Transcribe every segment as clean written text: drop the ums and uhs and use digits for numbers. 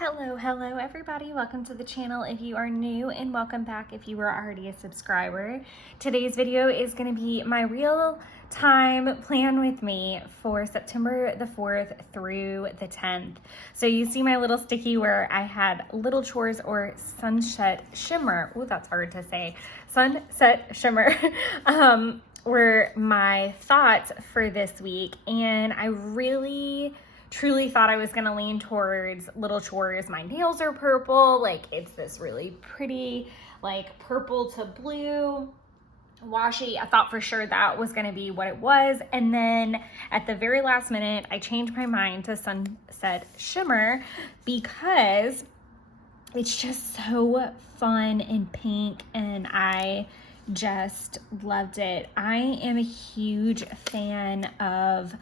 Hello everybody. Welcome to the channel if you are new, and welcome back if you were already a subscriber. Today's video is going to be my real-time plan with me for September the 4th through the 10th. So you see my little sticky where I had little chores or sunset shimmer. Oh, that's hard to say. Sunset shimmer. Were my thoughts for this week, and I truly thought I was gonna lean towards little chores. My nails are purple, like it's this really pretty, like purple to blue washi. I thought for sure that was gonna be what it was. And then at the very last minute, I changed my mind to sunset shimmer because it's just so fun and pink, and I just loved it. I am a huge fan of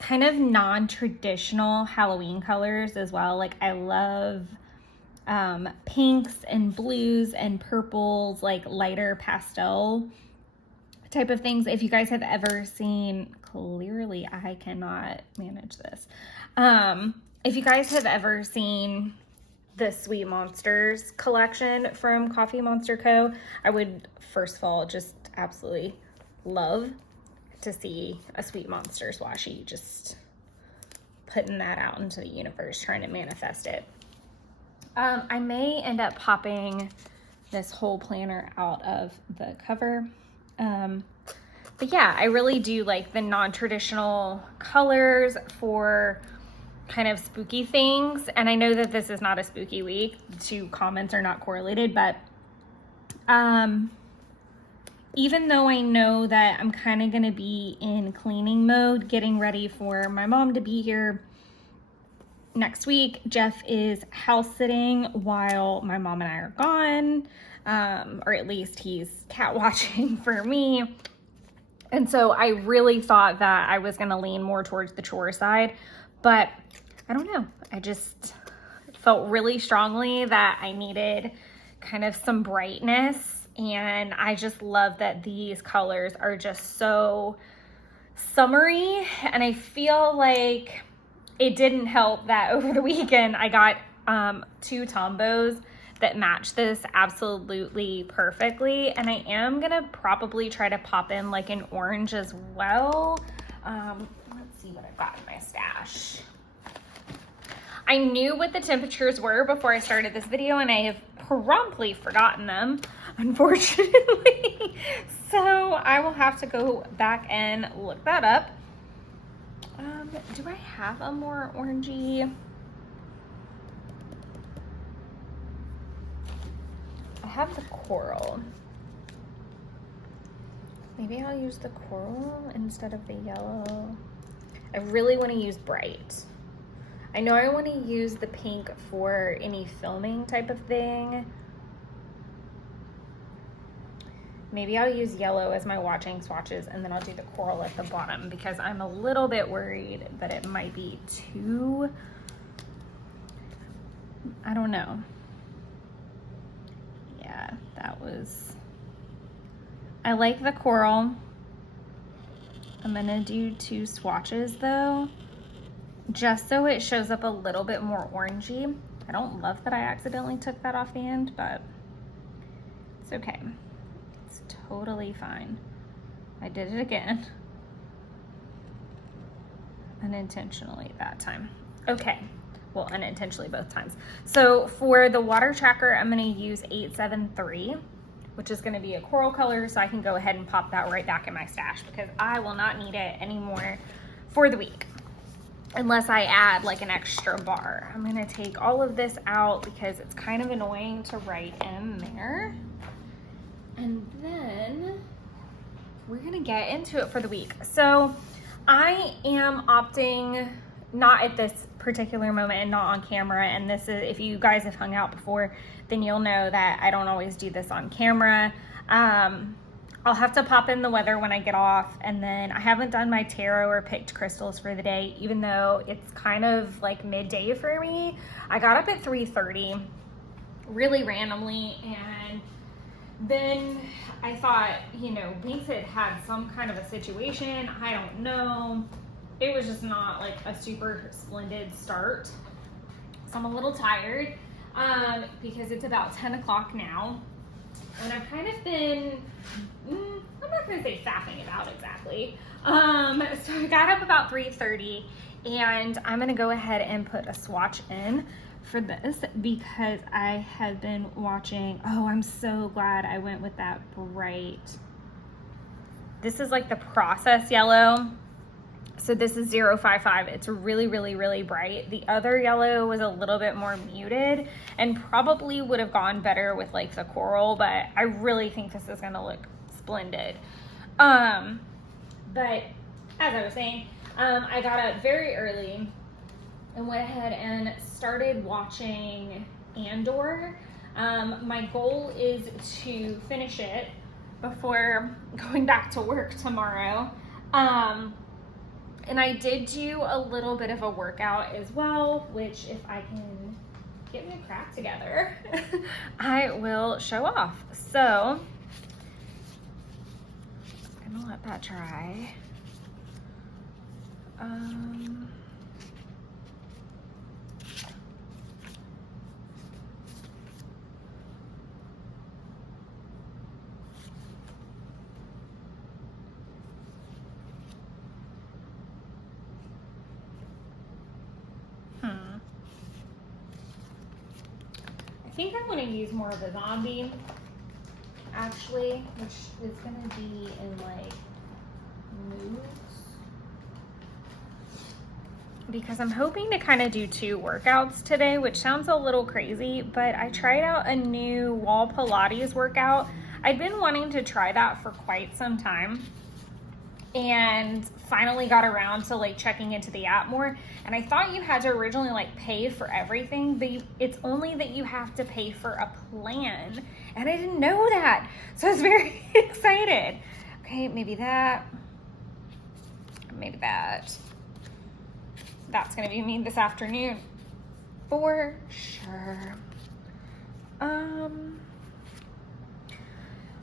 kind of non-traditional Halloween colors as well. Like I love pinks and blues and purples, like lighter pastel type of things. If you guys have ever seen, clearly I cannot manage this. If you guys have ever seen the Sweet Monsters collection from Coffee Monster Co., I would first of all just absolutely love to see a Sweet Monsters washi, just putting that out into the universe, trying to manifest it. I may end up popping this whole planner out of the cover. But yeah, I really do like the non-traditional colors for kind of spooky things. And I know that this is not a spooky week. The two comments are not correlated, but even though I know that I'm kind of going to be in cleaning mode, getting ready for my mom to be here next week, Jeff is house sitting while my mom and I are gone, or at least he's cat watching for me. And so I really thought that I was going to lean more towards the chore side, but I don't know. I just felt really strongly that I needed kind of some brightness. And I just love that these colors are just so summery. And I feel like it didn't help that over the weekend I got two Tombos that match this absolutely perfectly. And I am gonna probably try to pop in like an orange as well. Let's see what I've got in my stash. I knew what the temperatures were before I started this video, and I have promptly forgotten them, unfortunately. So I will have to go back and look that up. Do I have a more orangey? I have the coral. Maybe I'll use the coral instead of the yellow. I really want to use bright. I know I want to use the pink for any filming type of thing. Maybe I'll use yellow as my watching swatches, and then I'll do the coral at the bottom because I'm a little bit worried that it might be too, I don't know. Yeah, I like the coral. I'm gonna do two swatches though, just so it shows up a little bit more orangey. I don't love that I accidentally took that off the end, but it's okay. It's totally fine. I did it again. Unintentionally that time. Okay, well, unintentionally both times. So for the water tracker, I'm gonna use 873, which is gonna be a coral color, so I can go ahead and pop that right back in my stash because I will not need it anymore for the week, unless I add like an extra bar. I'm gonna take all of this out because it's kind of annoying to write in there. And then we're gonna get into it for the week. So I am opting, not at this particular moment and not on camera, and this is, if you guys have hung out before, then you'll know that I don't always do this on camera. I'll have to pop in the weather when I get off, and then I haven't done my tarot or picked crystals for the day, even though it's kind of like midday for me. I got up at 3:30 really randomly, and then I thought, you know, Binks had some kind of a situation, I don't know. It was just not like a super splendid start So I'm a little tired because it's about 10 o'clock now. And I've kind of been, I'm not going to say faffing about exactly. So I got up about 3:30 and I'm going to go ahead and put a swatch in for this because I have been watching. Oh, I'm so glad I went with that bright. This is like the process yellow. So this is 055. It's really, really, really bright. The other yellow was a little bit more muted and probably would have gone better with like the coral, but I really think this is gonna look splendid. But as I was saying, I got up very early and went ahead and started watching Andor. My goal is to finish it before going back to work tomorrow. And I did do a little bit of a workout as well, which if I can get my crap together, I will show off. So I'm gonna let that dry. I think I want to use more of the zombie, actually, which is going to be in like moods. Because I'm hoping to kind of do 2 workouts today, which sounds a little crazy, but I tried out a new wall Pilates workout. I'd been wanting to try that for quite some time and finally got around to like checking into the app more. And I thought you had to originally like pay for everything, but it's only that you have to pay for a plan. And I didn't know that. So I was very excited. Okay, maybe that. Maybe that. That's gonna be me this afternoon. For sure. I'm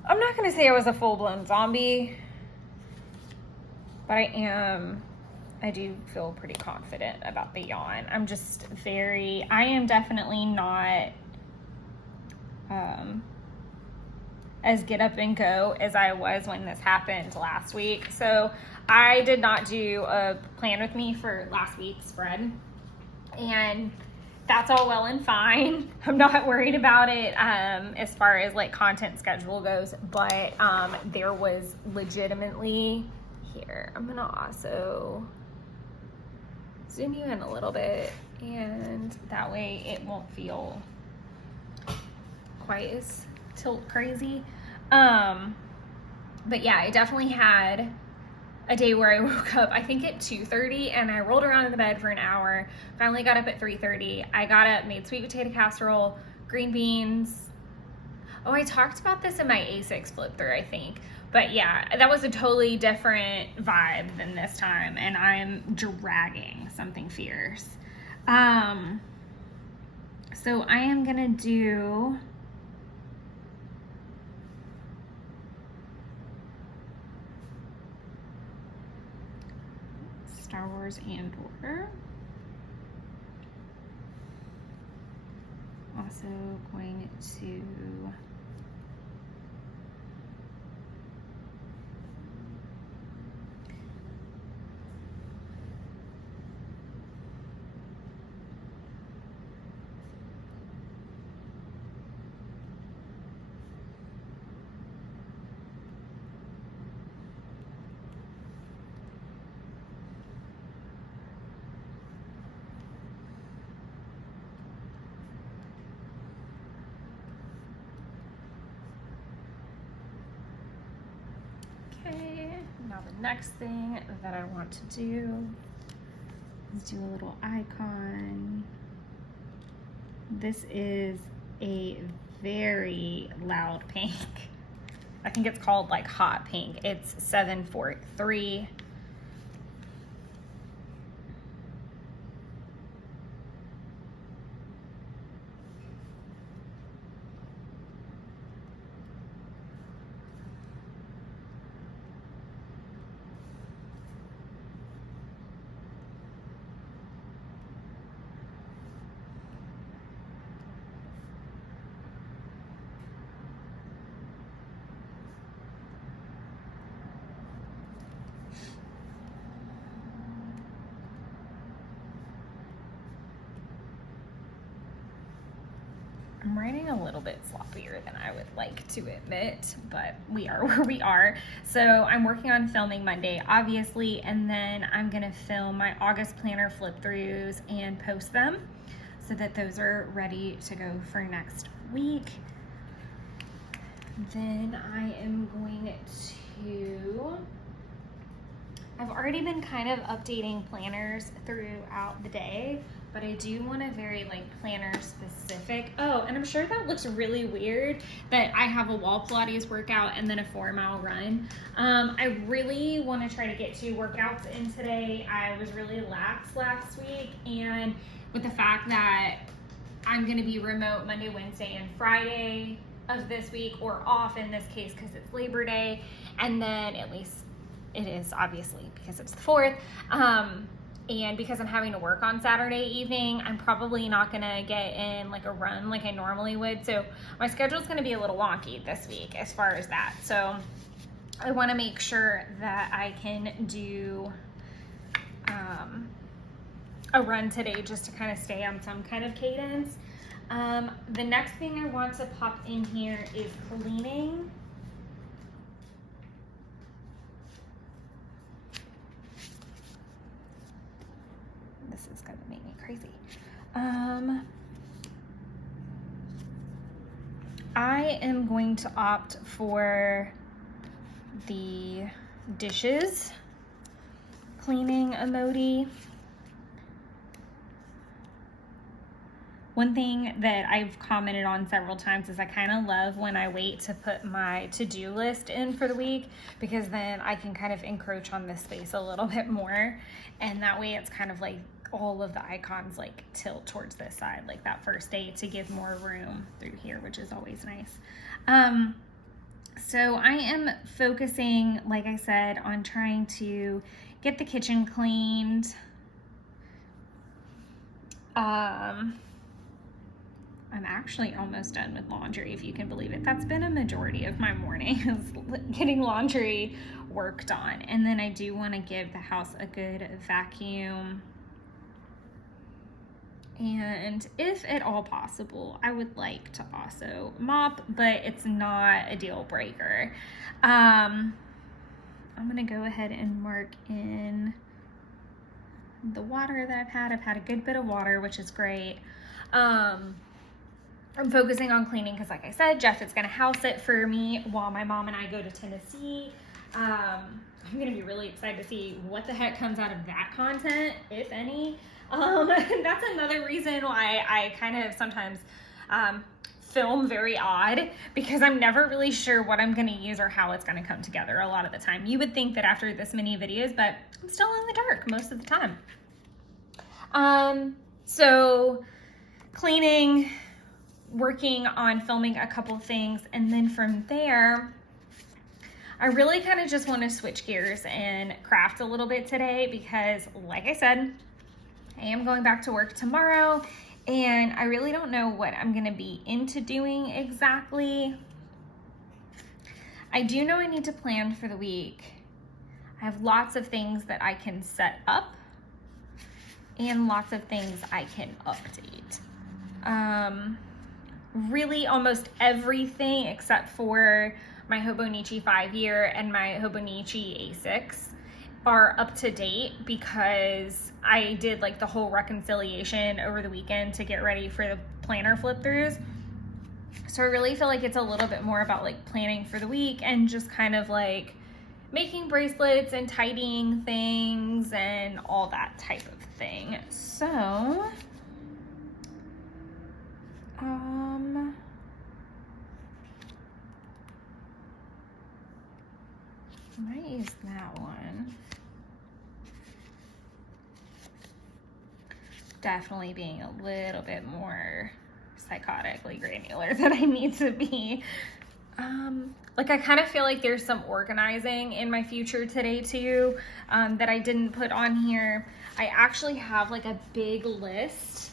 not gonna say I was a full-blown zombie, but I do feel pretty confident about the yawn. I am definitely not as get up and go as I was when this happened last week. So I did not do a plan with me for last week's spread, and that's all well and fine. I'm not worried about it as far as like content schedule goes, but there was legitimately, here, I'm gonna also zoom you in a little bit, and that way it won't feel quite as tilt crazy. But yeah, I definitely had a day where I woke up, I think at 2:30, and I rolled around in the bed for an hour, finally got up at 3:30. I got up, made sweet potato casserole, green beans. Oh, I talked about this in my A6 flip through, I think. But yeah, that was a totally different vibe than this time, and I'm dragging something fierce. So I am gonna do Star Wars Andor. Also going to now the next thing that I want to do is do a little icon. This is a very loud pink. I think it's called like hot pink. It's 743. I'm writing a little bit sloppier than I would like to admit, but we are where we are. So I'm working on filming Monday, obviously, and then I'm gonna film my August planner flip throughs and post them so that those are ready to go for next week. Then I am going to, I've already been kind of updating planners throughout the day, but I do want a very like planner specific. Oh, and I'm sure that looks really weird that I have a wall Pilates workout and then a 4-mile run. I really want to try to get 2 workouts in today. I was really lax last week, and with the fact that I'm going to be remote Monday, Wednesday, and Friday of this week, or off in this case because it's Labor Day, and then at least it is obviously because it's the 4th. And because I'm having to work on Saturday evening, I'm probably not gonna get in like a run like I normally would. So my schedule is gonna be a little wonky this week as far as that. So I wanna make sure that I can do a run today just to kind of stay on some kind of cadence. The next thing I want to pop in here is cleaning. This is gonna make me crazy. I am going to opt for the dishes cleaning emoji. One thing that I've commented on several times is I kind of love when I wait to put my to-do list in for the week, because then I can kind of encroach on this space a little bit more, and that way it's kind of like all of the icons like tilt towards this side like that first day to give more room through here, which is always nice. So I am focusing, like I said, on trying to get the kitchen cleaned. I'm actually almost done with laundry, if you can believe it. That's been a majority of my morning, is getting laundry worked on. And then I do want to give the house a good vacuum. And if at all possible, I would like to also mop, but it's not a deal breaker. I'm gonna go ahead and mark in the water that I've had. I've had a good bit of water, which is great. I'm focusing on cleaning because, like I said, Jeff is gonna house it for me while my mom and I go to Tennessee. I'm gonna be really excited to see what the heck comes out of that content, if any. That's another reason why I kind of sometimes film very odd, because I'm never really sure what I'm going to use or how it's going to come together a lot of the time. You would think that after this many videos, but I'm still in the dark most of the time. So cleaning, working on filming a couple things, and then from there, I really kind of just want to switch gears and craft a little bit today because, like I said, I am going back to work tomorrow, and I really don't know what I'm going to be into doing exactly. I do know I need to plan for the week. I have lots of things that I can set up and lots of things I can update. Really almost everything except for my Hobonichi 5-year and my Hobonichi A6 are up to date because I did like the whole reconciliation over the weekend to get ready for the planner flip throughs. So I really feel like it's a little bit more about like planning for the week and just kind of like making bracelets and tidying things and all that type of thing. So, I might use that one. Definitely being a little bit more psychotically granular than I need to be. Like I kind of feel like there's some organizing in my future today too, that I didn't put on here. I actually have like a big list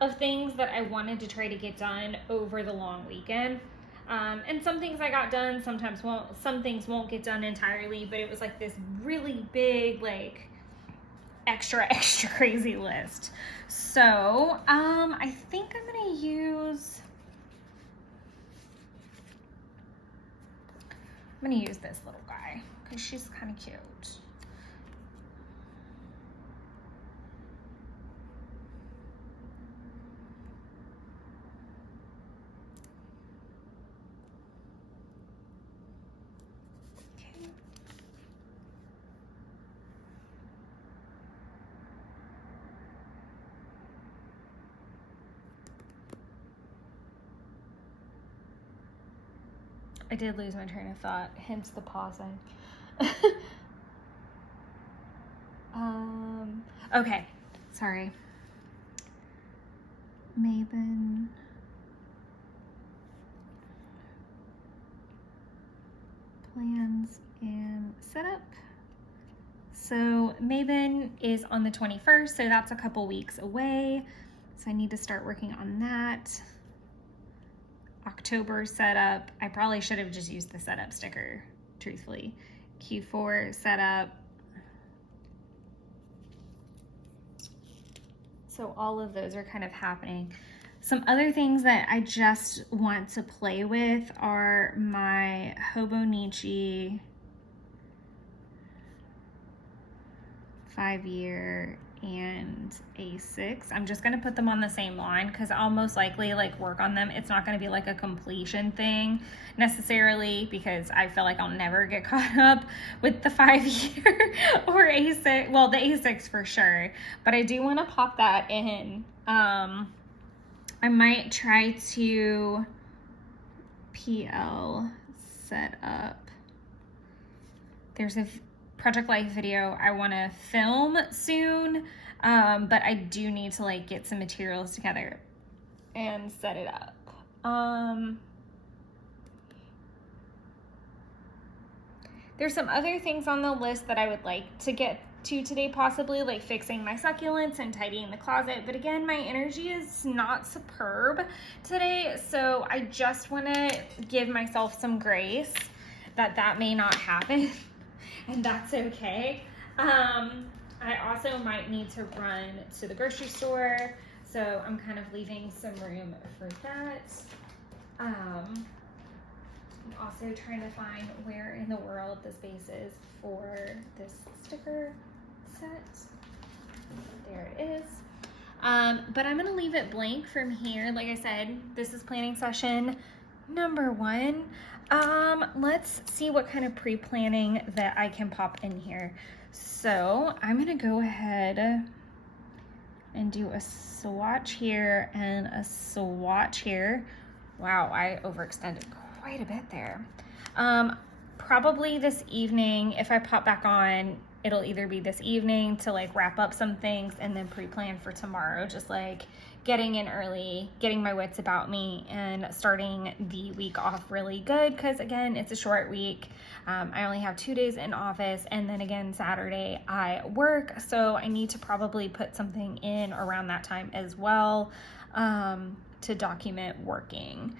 of things that I wanted to try to get done over the long weekend. And some things I got done, some things won't get done entirely, but it was like this really big, like extra crazy list. So, I think I'm gonna use I'm gonna use this little guy because she's kind of cute. I did lose my train of thought, hence the pausing. Okay, sorry. Mabon. Plans and setup. So Mabon is on the 21st, so that's a couple weeks away. So I need to start working on that. October setup. I probably should have just used the setup sticker, truthfully. Q4 setup. So all of those are kind of happening. Some other things that I just want to play with are my Hobonichi 5-year and A6. I'm just gonna put them on the same line because I'll most likely like work on them. It's not gonna be like a completion thing necessarily because I feel like I'll never get caught up with the 5-year or A6. Well, the A6 for sure, but I do want to pop that in. I might try to PL set up. There's a Project Life video I want to film soon, but I do need to like get some materials together and set it up. There's some other things on the list that I would like to get to today, possibly like fixing my succulents and tidying the closet, but again, my energy is not superb today, so I just want to give myself some grace that may not happen. And that's okay. I also might need to run to the grocery store, so I'm kind of leaving some room for that. I'm also trying to find where in the world the space is for this sticker set. There it is. But I'm gonna leave it blank from here. Like I said, this is planning session number 1. Let's see what kind of pre-planning that I can pop in here. So I'm gonna go ahead and do a swatch here and a swatch here. Wow, I overextended quite a bit there. Probably this evening, if I pop back on, it'll either be this evening to like wrap up some things and then pre-plan for tomorrow, just like getting in early, getting my wits about me, and starting the week off really good because again, it's a short week. I only have 2 days in office, and then again, Saturday I work, so I need to probably put something in around that time as well to document working.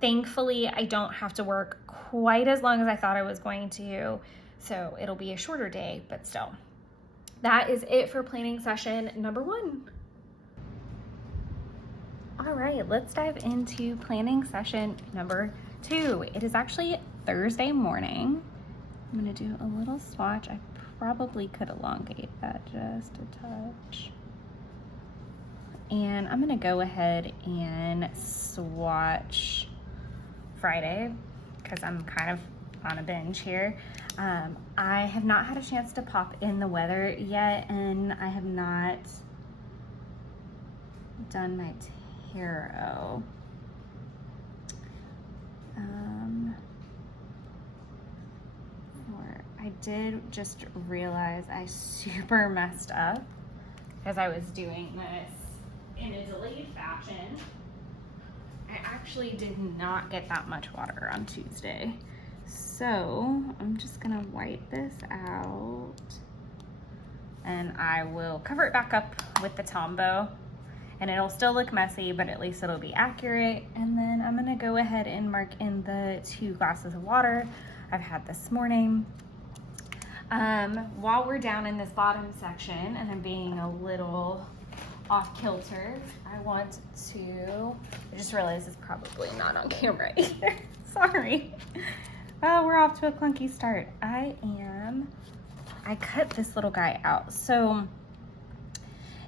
Thankfully, I don't have to work quite as long as I thought I was going to, so it'll be a shorter day, but still. That is it for planning session number 1. All right, let's dive into planning session number 2. It is actually Thursday morning. I'm gonna do a little swatch. I probably could elongate that just a touch. And I'm gonna go ahead and swatch Friday because I'm kind of on a binge here. I have not had a chance to pop in the weather yet, and I have not done my tarot. I did just realize I super messed up because I was doing this in a delayed fashion. I actually did not get that much water on Tuesday. So I'm just gonna wipe this out and I will cover it back up with the Tombow, and it'll still look messy, but at least it'll be accurate. And then I'm gonna go ahead and mark in the 2 glasses of water I've had this morning. While we're down in this bottom section and I'm being a little off kilter, I want to, I just realized it's probably not on camera either. Sorry. Oh, we're off to a clunky start. I cut this little guy out. So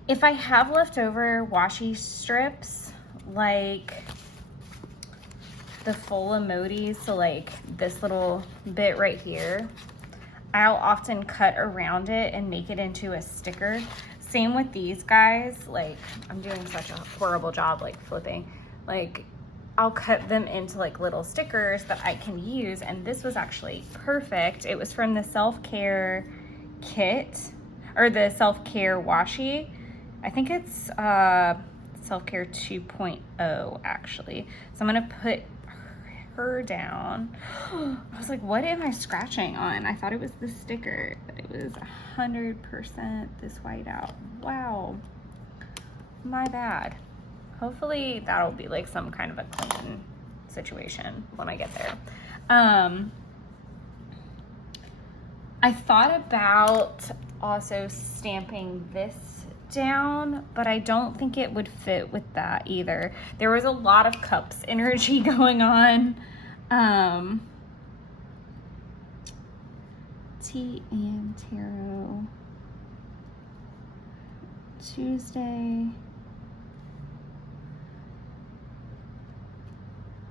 if I have leftover washi strips, like the full emojis, so like this little bit right here, I'll often cut around it and make it into a sticker. Same with these guys. Like, I'm doing such a horrible job like flipping. Like, I'll cut them into like little stickers that I can use, and this was actually perfect. It was from the self-care kit, or the self-care washi. I think it's self-care 2.0 actually. So I'm gonna put her down. I was like, what am I scratching on? I thought it was the sticker, but it was 100% this whiteout. Wow, my bad. Hopefully that'll be like some kind of a clean situation when I get there. I thought about also stamping this down, but I don't think it would fit with that either. There was a lot of cups energy going on. Tea and Tarot Tuesday.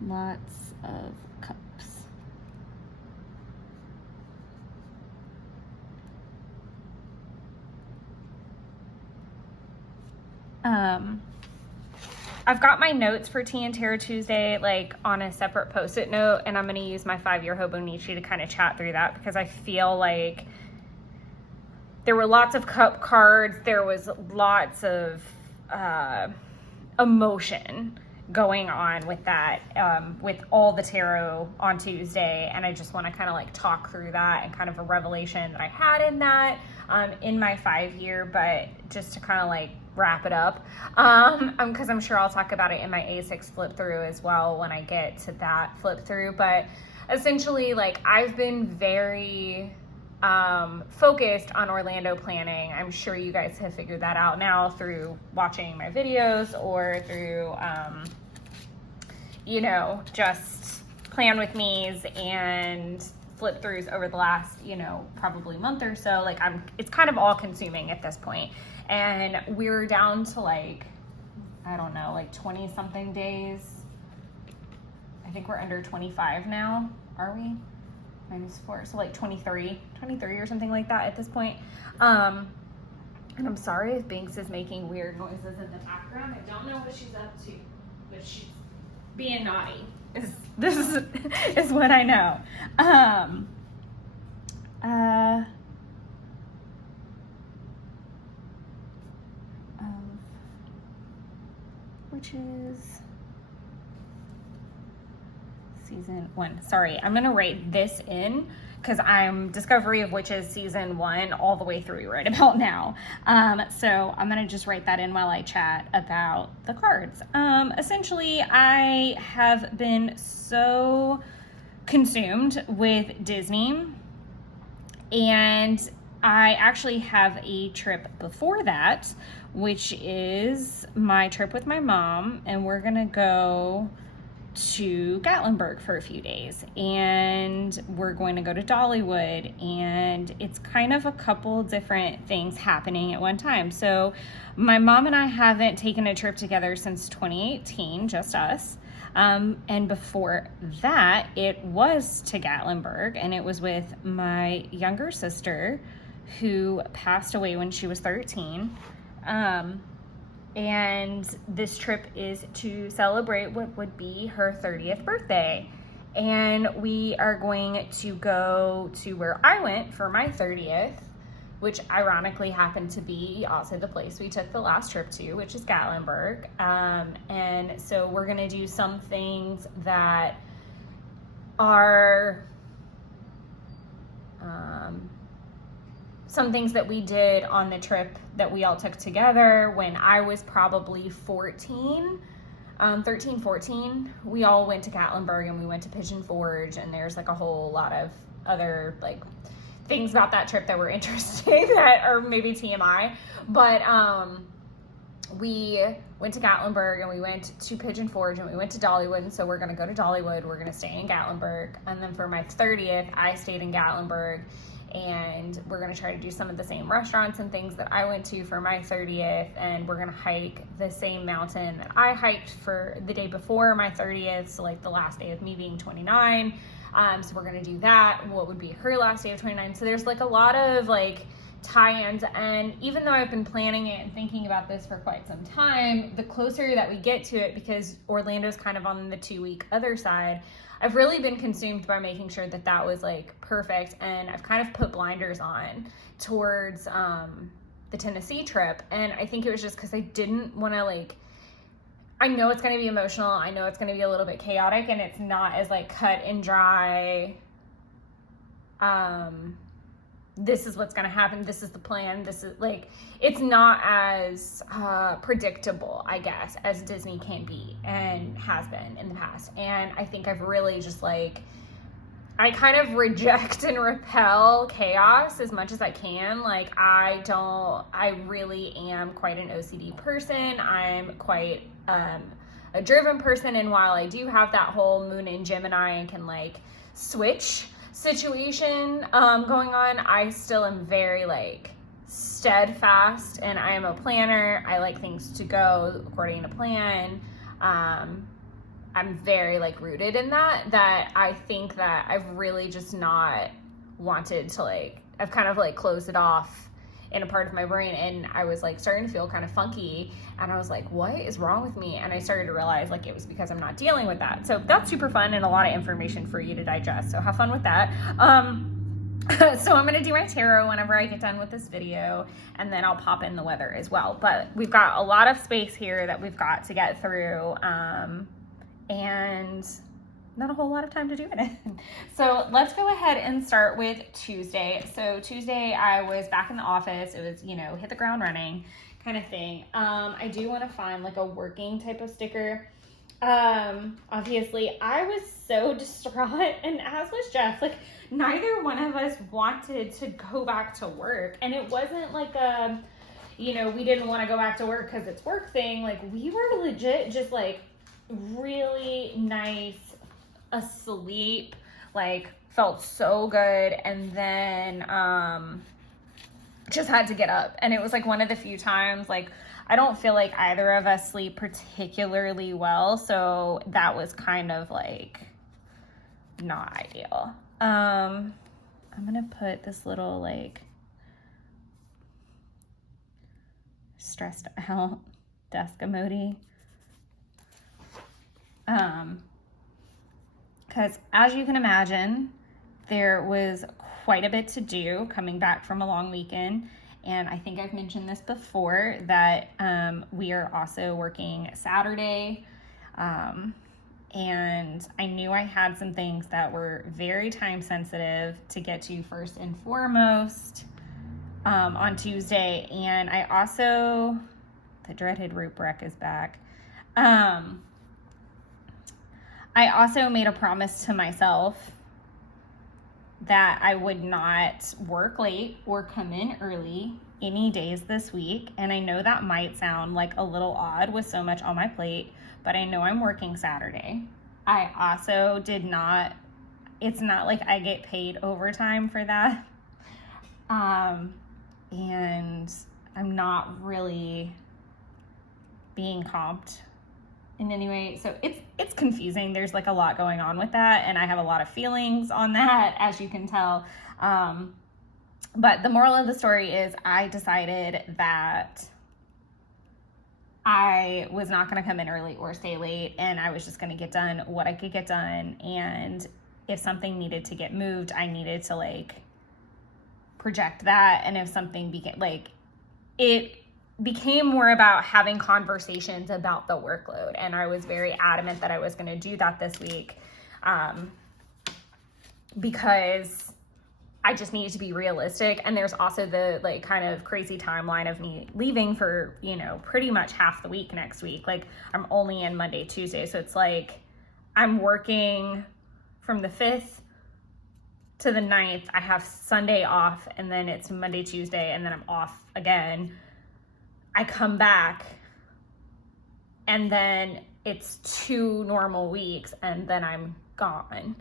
Lots of cups. I've got my notes for Tea and Tarot Tuesday like on a separate post-it note, and I'm going to use my 5-year Hobonichi to kind of chat through that, because I feel like there were lots of cup cards. There was lots of emotion going on with that, with all the tarot on Tuesday, and I just want to kind of like talk through that and kind of a revelation that I had in that in my 5-year, but just to kind of like wrap it up, because I'm sure I'll talk about it in my A6 flip through as well when I get to that flip through. But essentially, like, I've been very focused on Orlando planning. I'm sure you guys have figured that out now through watching my videos or through you know, just plan with me's and flip throughs over the last, you know, probably month or so. Like, it's kind of all consuming at this point. And we're down to like, I don't know, like 20 something days. I think we're under 25 now. Are we? -4, so like 23 or something like that at this point. And I'm sorry if Binks is making weird noises in the background. I don't know what she's up to, but she's being naughty. This is what I know. Witches season 1. Sorry, I'm gonna write this in because I'm Discovery of Witches season 1 all the way through right about now. So I'm gonna just write that in while I chat about the cards. Essentially, I have been so consumed with Disney, and I actually have a trip before that, which is my trip with my mom, and we're gonna go to Gatlinburg for a few days, and we're going to go to Dollywood, and it's kind of a couple different things happening at one time. So my mom and I haven't taken a trip together since 2018, just us. And before that, it was to Gatlinburg, and it was with my younger sister who passed away when she was 13. And this trip is to celebrate what would be her 30th birthday. And we are going to go to where I went for my 30th, which ironically happened to be also the place we took the last trip to, which is Gatlinburg. And so we're gonna do some things that are some things that we did on the trip that we all took together when I was probably 13, 14. We all went to Gatlinburg and we went to Pigeon Forge, and there's like a whole lot of other like things about that trip that were interesting that are maybe TMI. But we went to Gatlinburg and we went to Pigeon Forge and we went to Dollywood. And so we're going to go to Dollywood. We're going to stay in Gatlinburg. And then for my 30th, I stayed in Gatlinburg, and we're going to try to do some of the same restaurants and things that I went to for my 30th. And we're going to hike the same mountain that I hiked for the day before my 30th. So like the last day of me being 29. So we're going to do that. What would be her last day of 29. So there's like a lot of like tie-ins, and even though I've been planning it and thinking about this for quite some time, the closer that we get to it, because Orlando's kind of on the 2-week other side, I've really been consumed by making sure that that was like perfect, and I've kind of put blinders on towards the Tennessee trip. And I think it was just because I didn't want to like, I know it's going to be emotional, I know it's going to be a little bit chaotic, and it's not as like cut and dry, this is what's going to happen, this is the plan, this is like, it's not as predictable, I guess, as Disney can be and has been in the past. And I think I've really just like, I kind of reject and repel chaos as much as I can. Like I really am quite an OCD person. I'm quite a driven person, and while I do have that whole moon in Gemini and can like switch situation going on, I still am very like steadfast, and I am a planner. I like things to go according to plan. I'm very like rooted in that I think that I've really just not wanted to like, I've kind of like closed it off in a part of my brain, and I was like starting to feel kind of funky, and I was like, what is wrong with me? And I started to realize like it was because I'm not dealing with that. So that's super fun and a lot of information for you to digest, so have fun with that. So I'm gonna do my tarot whenever I get done with this video, and then I'll pop in the weather as well. But we've got a lot of space here that we've got to get through, and not a whole lot of time to do it. So let's go ahead and start with Tuesday. So Tuesday I was back in the office. It was, you know, hit the ground running kind of thing. I do want to find like a working type of sticker. Obviously I was so distraught, and as was Jeff, like neither one of us wanted to go back to work. And it wasn't like you know, we didn't want to go back to work because it's work thing. Like we were legit just like really nice asleep, like felt so good, and then just had to get up. And it was like one of the few times, like I don't feel like either of us sleep particularly well, so that was kind of like not ideal. I'm gonna put this little like stressed out desk emoji, because as you can imagine, there was quite a bit to do coming back from a long weekend. And I think I've mentioned this before that we are also working Saturday. And I knew I had some things that were very time sensitive to get to first and foremost on Tuesday. And I also, the dreaded rubric is back. I also made a promise to myself that I would not work late or come in early any days this week. And I know that might sound like a little odd with so much on my plate, but I know I'm working Saturday. I also did not, it's not like I get paid overtime for that. And I'm not really being comped in any way. So it's confusing. There's like a lot going on with that, and I have a lot of feelings on that, as you can tell. But the moral of the story is I decided that I was not going to come in early or stay late, and I was just going to get done what I could get done. And if something needed to get moved, I needed to like project that. And if something became like, it became more about having conversations about the workload. And I was very adamant that I was going to do that this week, because I just needed to be realistic. And there's also the like kind of crazy timeline of me leaving for, you know, pretty much half the week next week. Like I'm only in Monday, Tuesday. So it's like I'm working from the 5th to the 9th. I have Sunday off, and then it's Monday, Tuesday, and then I'm off again. I come back and then it's 2 normal weeks, and then I'm gone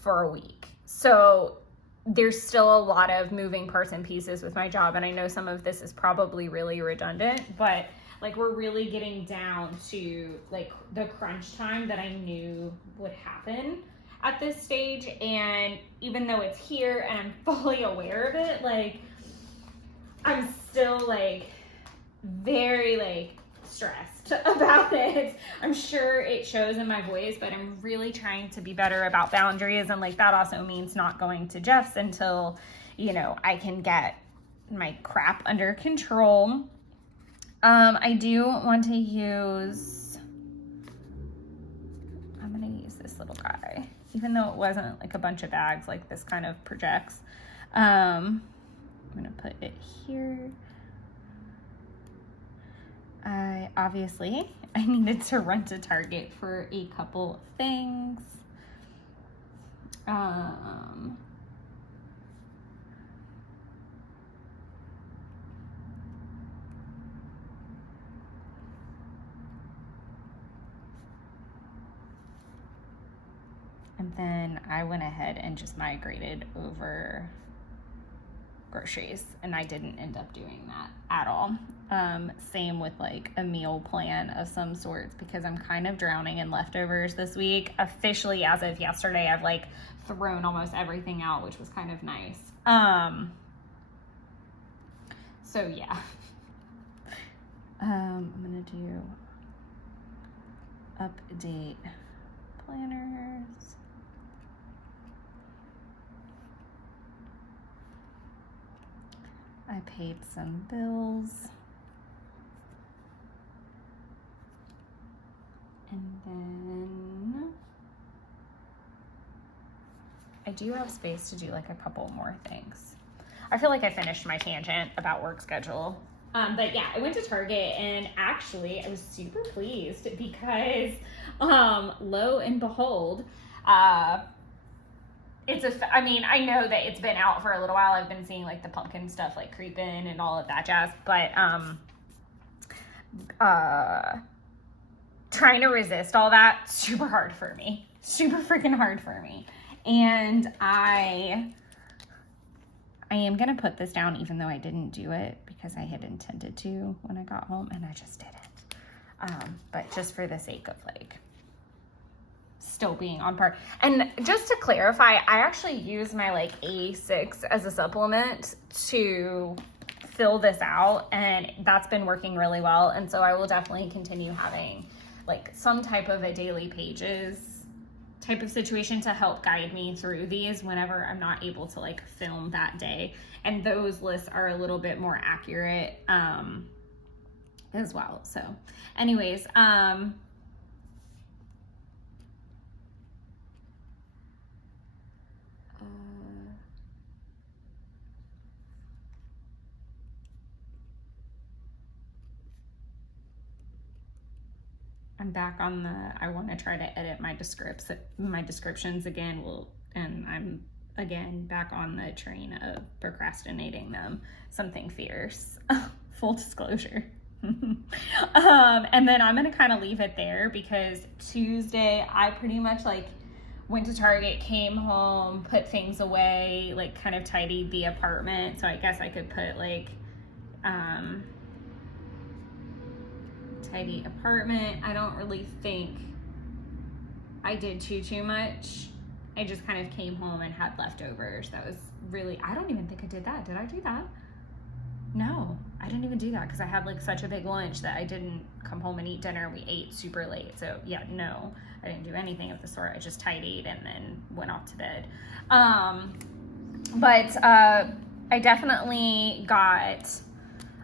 for a week. So there's still a lot of moving parts and pieces with my job, and I know some of this is probably really redundant, but like we're really getting down to like the crunch time that I knew would happen at this stage. And even though it's here and I'm fully aware of it, like I'm still like very like stressed about it. I'm sure it shows in my voice, but I'm really trying to be better about boundaries. And like that also means not going to Jeff's until, you know, I can get my crap under control. I do want to use, I'm going to use this little guy, even though it wasn't like a bunch of bags, like this kind of projects. I'm going to put it here. Obviously, I needed to run to Target for a couple things. And then I went ahead and just migrated over groceries, and I didn't end up doing that at all. Same with like a meal plan of some sorts, because I'm kind of drowning in leftovers this week. Officially, as of yesterday, I've like thrown almost everything out, which was kind of nice. So yeah. I'm gonna do update planners. I paid some bills. And then I do have space to do like a couple more things. I feel like I finished my tangent about work schedule. But yeah, I went to Target, and actually I was super pleased because lo and behold, I mean, I know that it's been out for a little while. I've been seeing like the pumpkin stuff like creep in and all of that jazz, but trying to resist all that, super hard for me. Super freaking hard for me. And I am going to put this down even though I didn't do it because I had intended to when I got home, and I just didn't. But just for the sake of like still being on par. And just to clarify, I actually use my like A6 as a supplement to fill this out, and that's been working really well. And so I will definitely continue having like some type of a daily pages type of situation to help guide me through these whenever I'm not able to like film that day. And those lists are a little bit more accurate as well. So anyways, I'm back on I want to try to edit my descriptions again. And I'm again back on the train of procrastinating them. Something fierce. Full disclosure. And then I'm going to kind of leave it there because Tuesday I pretty much like went to Target, came home, put things away, like kind of tidied the apartment. So I guess I could put like, tidy apartment. I don't really think I did too much. I just kind of came home and had leftovers. That was really, I don't even think I did that. Did I do that? No, I didn't even do that because I had like such a big lunch that I didn't come home and eat dinner. We ate super late. So yeah, no, I didn't do anything of the sort. I just tidied and then went off to bed. But I definitely got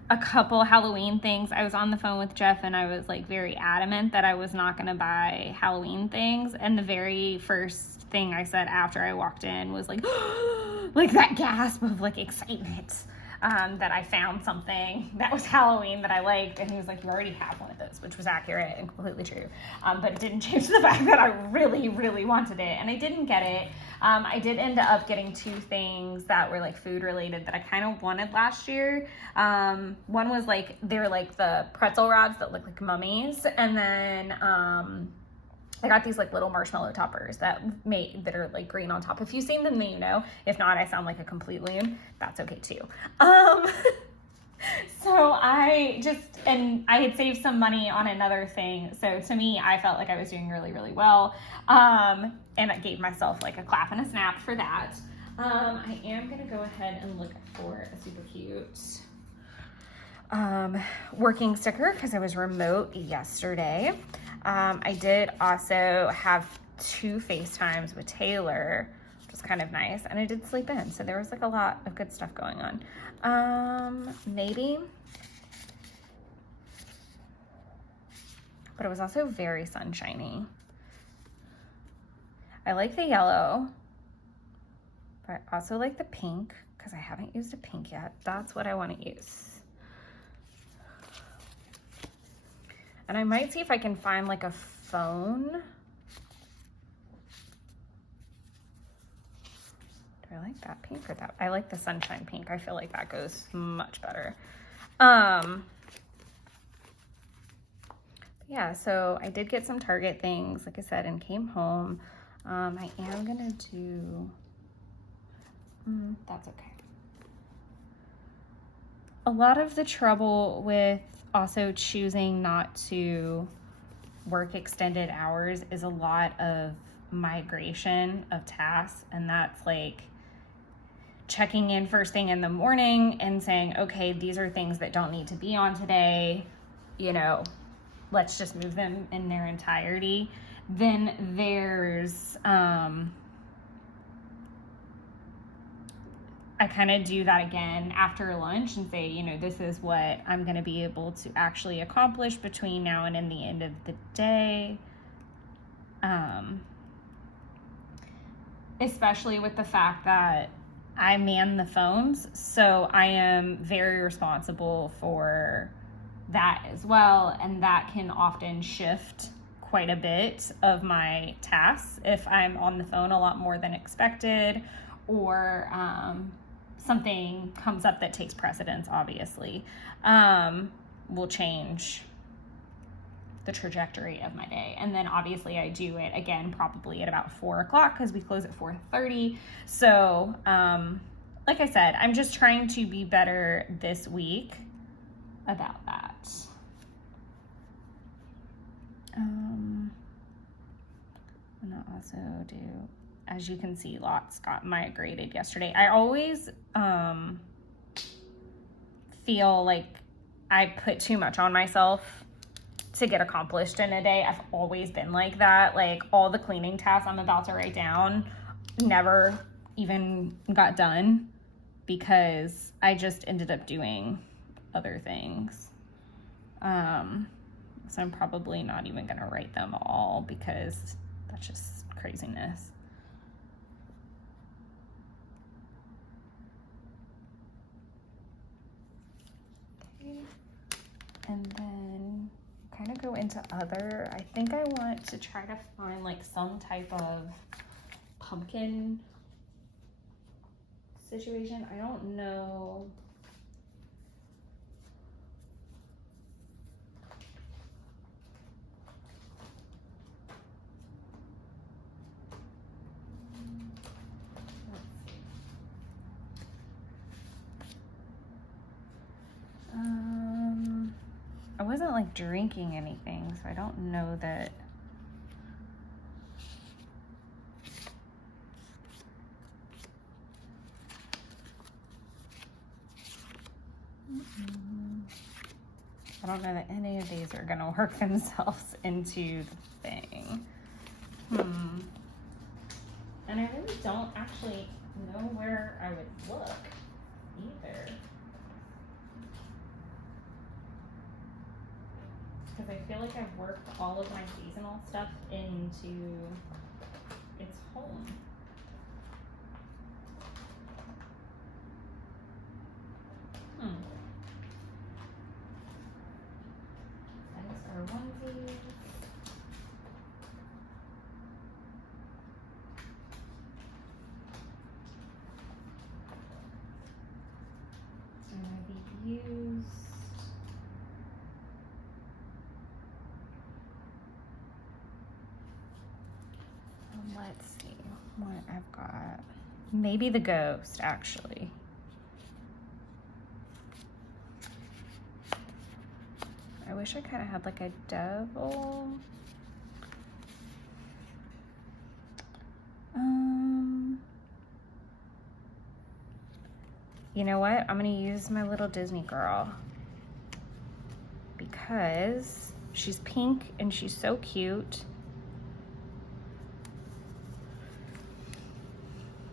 a couple Halloween things. I was on the phone with Jeff and I was like very adamant that I was not going to buy Halloween things. And the very first thing I said after I walked in was like, like that gasp of like excitement. that I found something that was Halloween that I liked, and he was like, you already have one of those, which was accurate and completely true. But it didn't change the fact that I really, really wanted it, and I didn't get it. I did end up getting 2 things that were like food related that I kind of wanted last year. One was like, they're like the pretzel rods that look like mummies, and then I got these like little marshmallow toppers that are like green on top. If you've seen them, then you know. If not, I sound like a complete loon. That's okay too. So I had saved some money on another thing. So to me, I felt like I was doing really, really well. And I gave myself like a clap and a snap for that. I am going to go ahead and look for a super cute working sticker because I was remote yesterday. I did also have 2 FaceTimes with Taylor, which was kind of nice, and I did sleep in, so there was like a lot of good stuff going on. Maybe, but it was also very sunshiny. I like the yellow, but I also like the pink because I haven't used a pink yet. That's what I want to use. And I might see if I can find like a phone. Do I like that pink or that? I like the sunshine pink. I feel like that goes much better. Yeah, so I did get some Target things, like I said, and came home. I am gonna do, that's okay. A lot of the trouble with also choosing not to work extended hours is a lot of migration of tasks, and that's like checking in first thing in the morning and saying, okay, these are things that don't need to be on today, you know, let's just move them in their entirety. Then there's I kind of do that again after lunch and say, you know, this is what I'm going to be able to actually accomplish between now and in the end of the day. Especially with the fact that I man the phones, so I am very responsible for that as well, and that can often shift quite a bit of my tasks if I'm on the phone a lot more than expected, or something comes up that takes precedence, obviously, will change the trajectory of my day. And then obviously I do it again probably at about 4 o'clock because we close at 4:30. So like I said, I'm just trying to be better this week about that. I'm gonna also do, as you can see, lots got migrated yesterday. I always feel like I put too much on myself to get accomplished in a day. I've always been like that. Like all the cleaning tasks I'm about to write down never even got done because I just ended up doing other things. So I'm probably not even gonna write them all because that's just craziness. Okay. And then kind of go into other. I think I want to try to find like some type of pumpkin situation. I don't know. I wasn't like drinking anything, so I don't know that. I don't know that any of these are gonna work themselves into the thing. And I really don't actually know where I would look either. Because I feel like I've worked all of my seasonal stuff into its home. let's see what I've got. Maybe the ghost, actually. I wish I kind of had like a devil. You know what? I'm gonna use my little Disney girl because she's pink and she's so cute.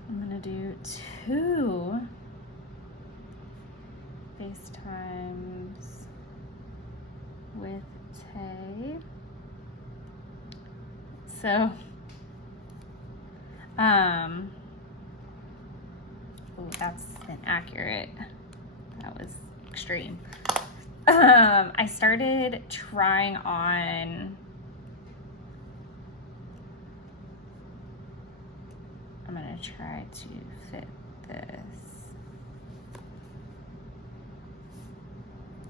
I'm gonna do 2 FaceTimes with Tay. So, oh, that's inaccurate. That was extreme. I started trying on, I'm gonna try to fit this.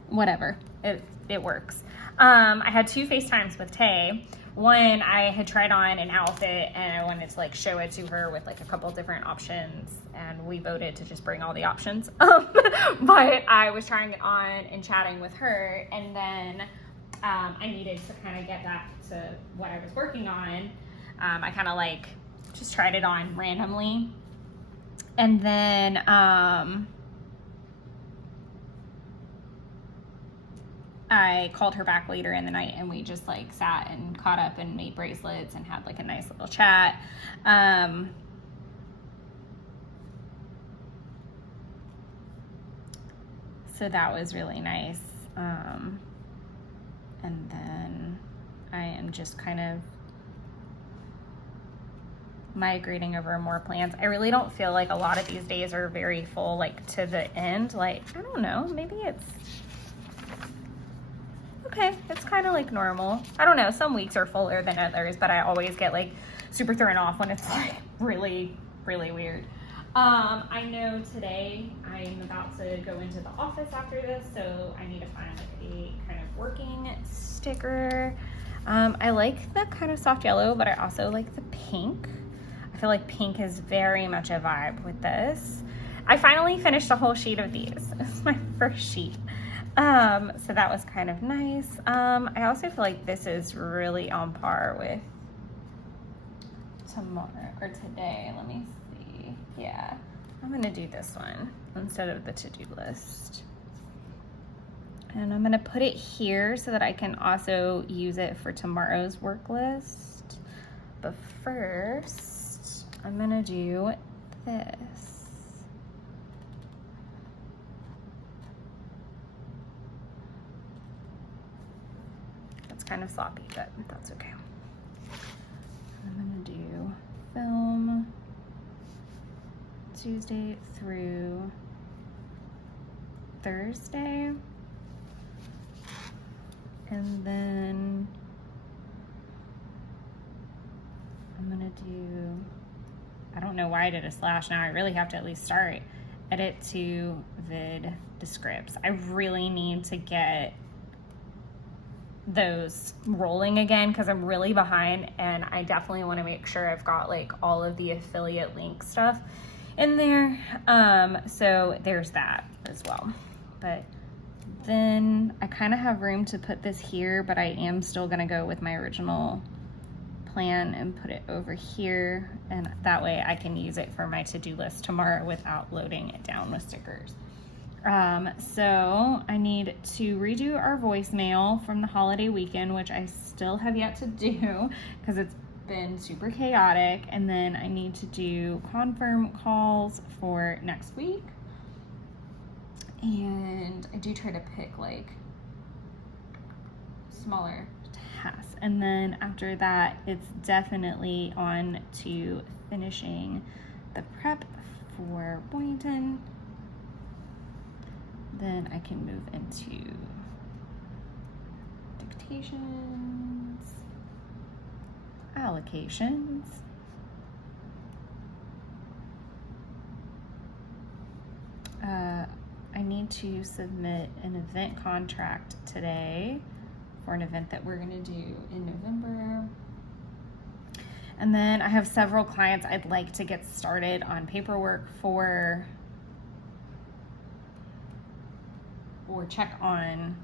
Whatever, it works. I had 2 FaceTimes with Tay. One, I had tried on an outfit and I wanted to like show it to her with like a couple different options, and we voted to just bring all the options. But I was trying it on and chatting with her, and then I needed to kind of get back to what I was working on. I kind of like just tried it on randomly, and then I called her back later in the night and we just like sat and caught up and made bracelets and had like a nice little chat. So that was really nice. And then I am just kind of migrating over more plans. I really don't feel like a lot of these days are very full, like to the end. Like, I don't know, maybe it's okay, it's kind of like normal. I don't know, some weeks are fuller than others, but I always get like super thrown off when it's like really, really weird. I know today I'm about to go into the office after this, so I need to find like a kind of working sticker. I like the kind of soft yellow, but I also like the pink. I feel like pink is very much a vibe with this. I finally finished a whole sheet of these. It's my first sheet. So that was kind of nice. I also feel like this is really on par with tomorrow or today. Let me see. Yeah, I'm gonna do this one instead of the to-do list. And I'm gonna put it here so that I can also use it for tomorrow's work list. But first, I'm gonna do this. Kind of sloppy, but that's okay. I'm gonna do film Tuesday through Thursday, and then I'm gonna do, I don't know why I did a slash now. I really have to at least start edit to vid descripts. I really need to get those rolling again because I'm really behind, and I definitely want to make sure I've got like all of the affiliate link stuff in there. So there's that as well. But then I kind of have room to put this here, but I am still gonna go with my original plan and put it over here, and that way I can use it for my to-do list tomorrow without loading it down with stickers. So I need to redo our voicemail from the holiday weekend, which I still have yet to do because it's been super chaotic. And then I need to do confirm calls for next week. And I do try to pick like smaller tasks. And then after that, it's definitely on to finishing the prep for Boynton. Then I can move into dictations, allocations, I need to submit an event contract today for an event that we're going to do in November. And then I have several clients I'd like to get started on paperwork for or check on.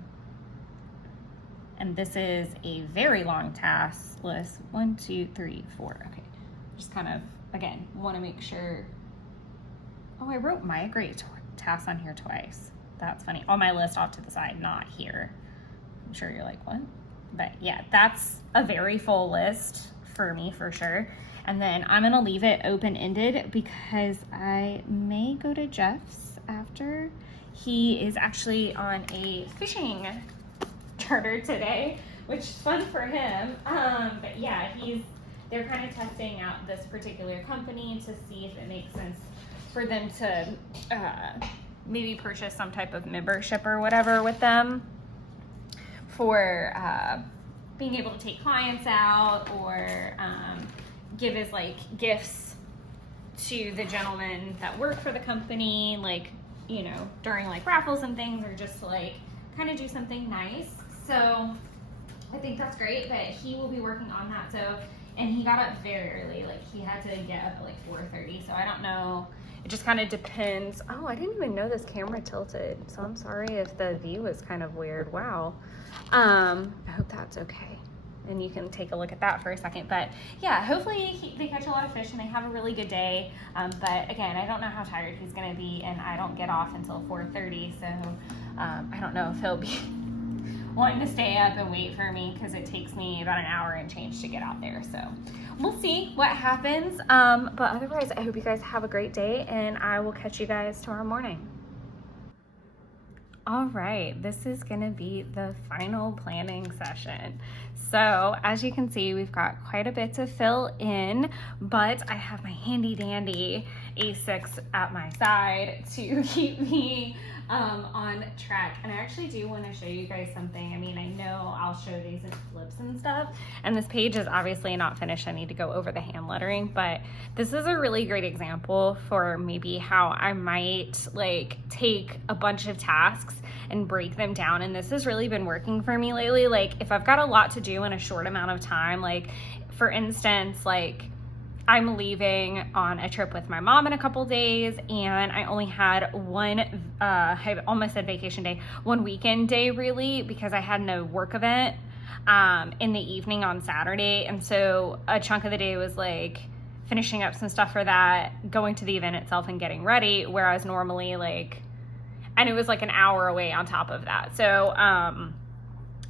And this is a very long task list. 1, 2, 3, 4. Okay. Just kind of, again, want to make sure. Oh, I wrote migrate tasks on here twice. That's funny. On my list off to the side, not here. I'm sure you're like, what? But yeah, that's a very full list for me for sure. And then I'm gonna leave it open-ended because I may go to Jeff's after. He is actually on a fishing charter today, which is fun for him. But yeah, they're kind of testing out this particular company to see if it makes sense for them to maybe purchase some type of membership or whatever with them for being able to take clients out or give as like gifts to the gentlemen that work for the company, like, you know, during like raffles and things, or just to like kind of do something nice. So I think that's great, but he will be working on that. So, and he got up very early, like he had to get up at like 4:30. So I don't know. It just kind of depends. Oh, I didn't even know this camera tilted. So I'm sorry if the view is kind of weird. Wow. I hope that's okay. And you can take a look at that for a second. But yeah, hopefully they catch a lot of fish and they have a really good day. But again, I don't know how tired he's going to be, and I don't get off until 4:30. So I don't know if he'll be wanting to stay up and wait for me, because it takes me about an hour and change to get out there. So we'll see what happens. But otherwise, I hope you guys have a great day, and I will catch you guys tomorrow morning. All right, this is gonna be the final planning session. So as you can see, we've got quite a bit to fill in, but I have my handy dandy A6 at my side to keep me on track. And I actually do want to show you guys something. I mean, I know I'll show these in flips and stuff, and this page is obviously not finished. I need to go over the hand lettering, but this is a really great example for maybe how I might like take a bunch of tasks and break them down. And this has really been working for me lately. Like if I've got a lot to do in a short amount of time, like for instance, like I'm leaving on a trip with my mom in a couple days, and I only had one, I almost said vacation day, one weekend day really, because I had no work event in the evening on Saturday. And so a chunk of the day was like finishing up some stuff for that, going to the event itself and getting ready, whereas normally like, and it was like an hour away on top of that. So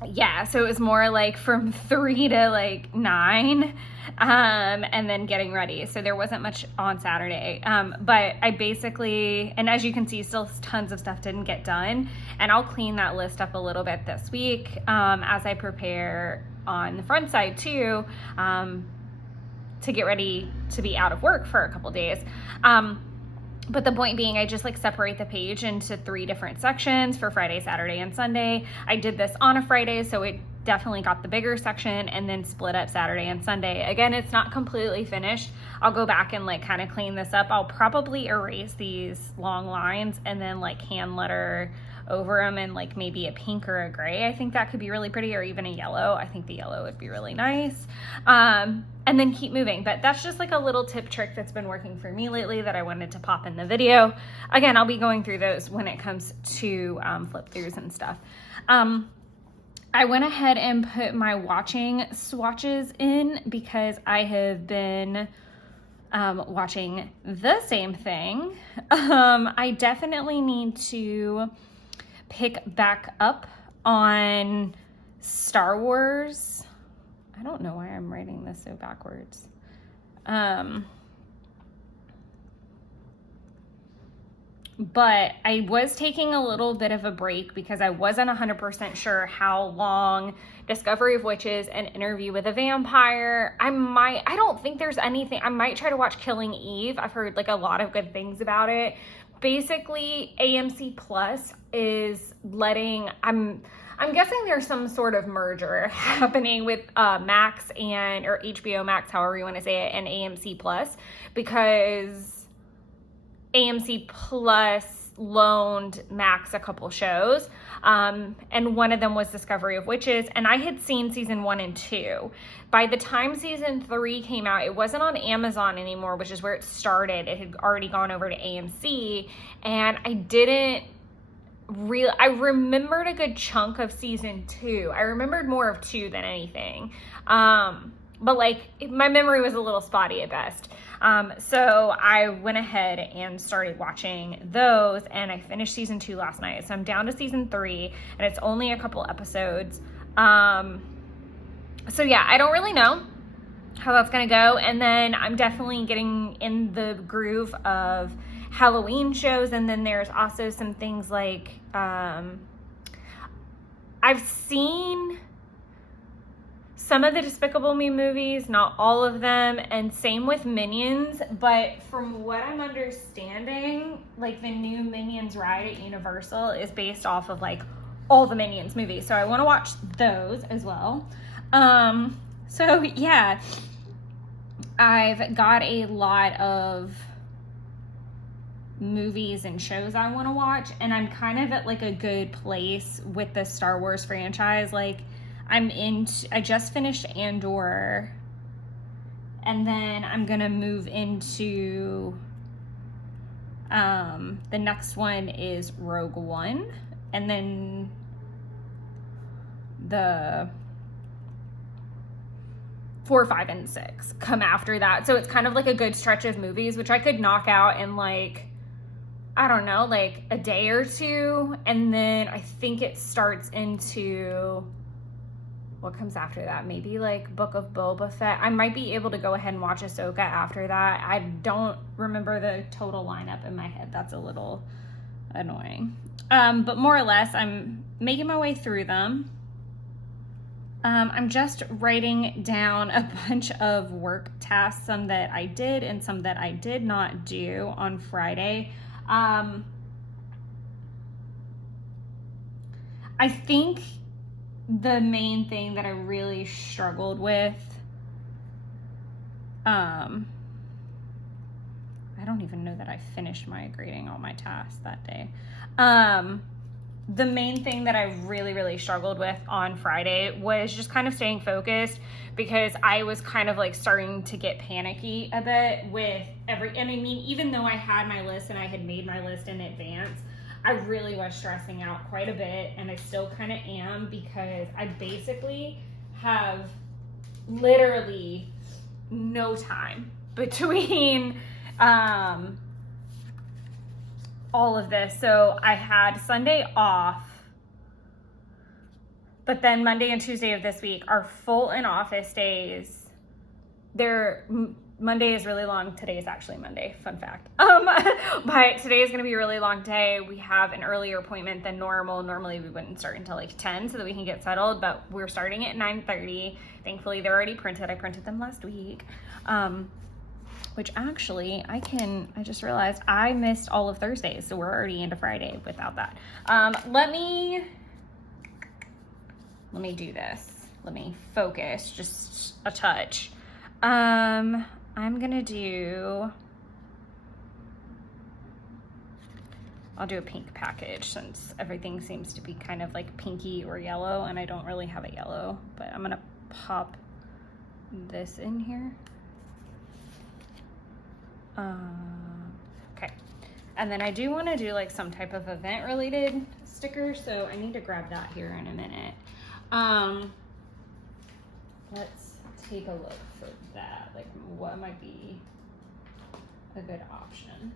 yeah, so it was more like from 3 to like 9, and then getting ready. So there wasn't much on Saturday. But I basically, and as you can see, still tons of stuff didn't get done. And I'll clean that list up a little bit this week as I prepare on the front side too, to get ready to be out of work for a couple days. But the point being, I just like separate the page into 3 different sections for Friday, Saturday, and Sunday. I did this on a Friday, so it definitely got the bigger section, and then split up Saturday and Sunday. Again, it's not completely finished. I'll go back and like kind of clean this up. I'll probably erase these long lines and then like hand letter over them in like maybe a pink or a gray. I think that could be really pretty, or even a yellow. I think the yellow would be really nice. And then keep moving. But that's just like a little tip trick that's been working for me lately that I wanted to pop in the video. Again, I'll be going through those when it comes to flip throughs and stuff. I went ahead and put my watching swatches in because I have been watching the same thing. I definitely need to pick back up on Star Wars. I don't know why I'm writing this so backwards. But I was taking a little bit of a break because I wasn't 100% sure how long Discovery of Witches and Interview with a Vampire. I don't think there's anything. I might try to watch Killing Eve. I've heard like a lot of good things about it. Basically, AMC Plus is letting, I'm guessing there's some sort of merger happening with Max or HBO Max, however you want to say it, and AMC Plus, because AMC Plus loaned Max a couple shows. And one of them was Discovery of Witches, and I had seen season 1 and 2. By the time season 3 came out, it wasn't on Amazon anymore, which is where it started. It had already gone over to AMC, and I remembered a good chunk of season 2. I remembered more of 2 than anything. But like, my memory was a little spotty at best. So I went ahead and started watching those, and I finished season 2 last night. So I'm down to season 3, and it's only a couple episodes. So yeah, I don't really know how that's gonna go. And then I'm definitely getting in the groove of Halloween shows. And then there's also some things like, I've seen some of the Despicable Me movies, not all of them, and same with Minions, but from what I'm understanding, like the new Minions ride at Universal is based off of like all the Minions movies, so I want to watch those as well. So yeah, I've got a lot of movies and shows I want to watch, and I'm kind of at like a good place with the Star Wars franchise. Like, I just finished Andor, and then I'm gonna move into the next one is Rogue One, and then the 4, 5, and 6 come after that. So it's kind of like a good stretch of movies, which I could knock out in like, I don't know, like a day or two. And then I think it starts into, what comes after that? Maybe like Book of Boba Fett. I might be able to go ahead and watch Ahsoka after that. I don't remember the total lineup in my head. That's a little annoying. But more or less, I'm making my way through them. I'm just writing down a bunch of work tasks, some that I did and some that I did not do on Friday. I think the main thing that I really struggled with, I don't even know that I finished my grading all my tasks that day. The main thing that I really struggled with on Friday was just kind of staying focused, because I was kind of like starting to get panicky a bit with and I mean, even though I had my list and I had made my list in advance, I really was stressing out quite a bit, and I still kind of am, because I basically have literally no time between all of this. So I had Sunday off, but then Monday and Tuesday of this week are full in office days. Monday is really long. Today is actually Monday, fun fact. But today is gonna be a really long day. We have an earlier appointment than normal. Normally we wouldn't start until like 10 so that we can get settled, but we're starting at 9:30. Thankfully they're already printed. I printed them last week. Which actually I just realized I missed all of Thursdays, so we're already into Friday without that. Let me do this. Let me focus just a touch. I'll do a pink package, since everything seems to be kind of like pinky or yellow, and I don't really have a yellow, but I'm gonna pop this in here. Okay, and then I do want to do like some type of event related sticker, so I need to grab that here in a minute. Let's take a look for that, like what might be a good option.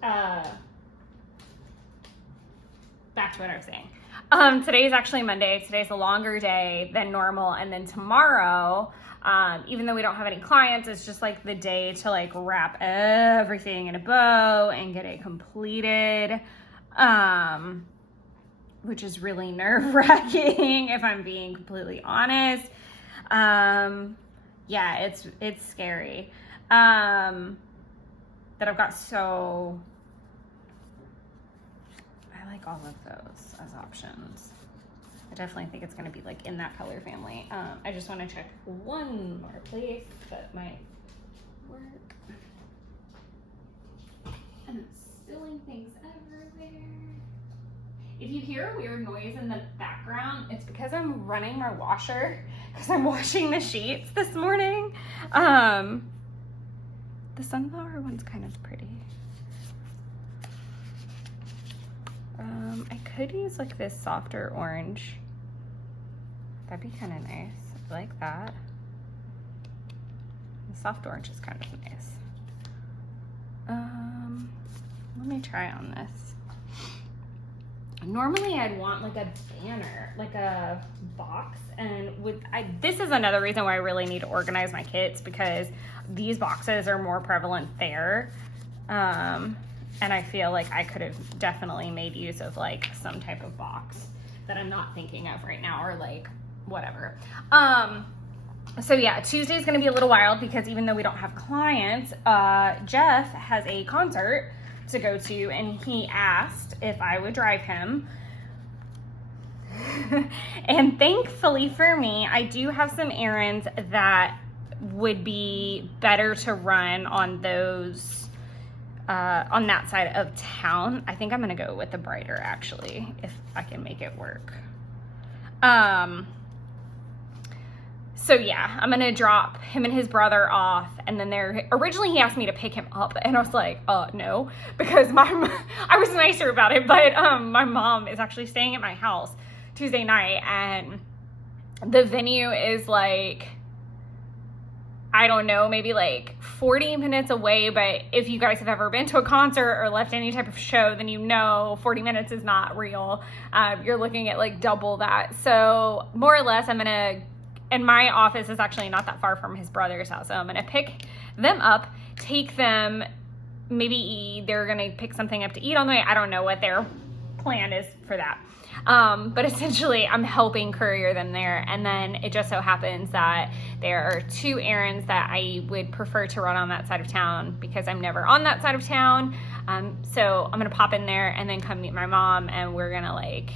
Back to what I was saying. Today is actually Monday. Today's a longer day than normal, and then tomorrow, even though we don't have any clients, it's just like the day to like wrap everything in a bow and get it completed, which is really nerve-wracking if I'm being completely honest. Yeah, it's scary. That I've got I like all of those as options. I definitely think it's gonna be like in that color family. I just wanna check one more place that might work. And I'm spilling things everywhere. If you hear a weird noise in the background, it's because I'm running my washer because I'm washing the sheets this morning. The sunflower one's kind of pretty. I could use like this softer orange. That'd be kind of nice. I like that. The soft orange is kind of nice. Let me try on this. Normally I'd want like a banner, like a box, and this is another reason why I really need to organize my kits, because these boxes are more prevalent there. And I feel like I could have definitely made use of like some type of box that I'm not thinking of right now, or like whatever. So yeah, Tuesday is going to be a little wild because even though we don't have clients, Jeff has a concert to go to, and he asked if I would drive him. And thankfully for me, I do have some errands that would be better to run on those, on that side of town. I think I'm going to go with the brighter, actually, if I can make it work. So yeah, I'm gonna drop him and his brother off, and then originally he asked me to pick him up, and I was like, no, because I was nicer about it, but my mom is actually staying at my house Tuesday night, and the venue is like, I don't know, maybe like 40 minutes away, but if you guys have ever been to a concert or left any type of show, then you know 40 minutes is not real. You're looking at like double that. So more or less, and my office is actually not that far from his brother's house. So I'm gonna pick them up, take them, maybe they're gonna pick something up to eat on the way. I don't know what their plan is for that. But essentially I'm helping courier them there. And then it just so happens that there are 2 errands that I would prefer to run on that side of town because I'm never on that side of town. So I'm gonna pop in there and then come meet my mom, and we're gonna like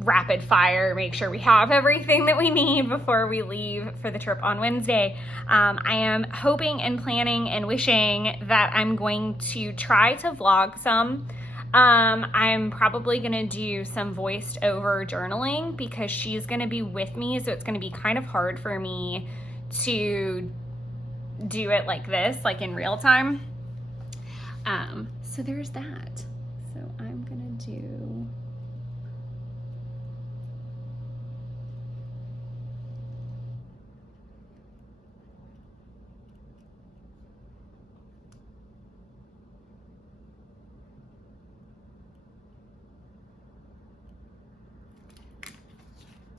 rapid fire, make sure we have everything that we need before we leave for the trip on Wednesday. I am hoping and planning and wishing that I'm going to try to vlog some. I'm probably going to do some voiced over journaling because she's going to be with me, so it's going to be kind of hard for me to do it like this, like in real time. So there's that. So I'm going to do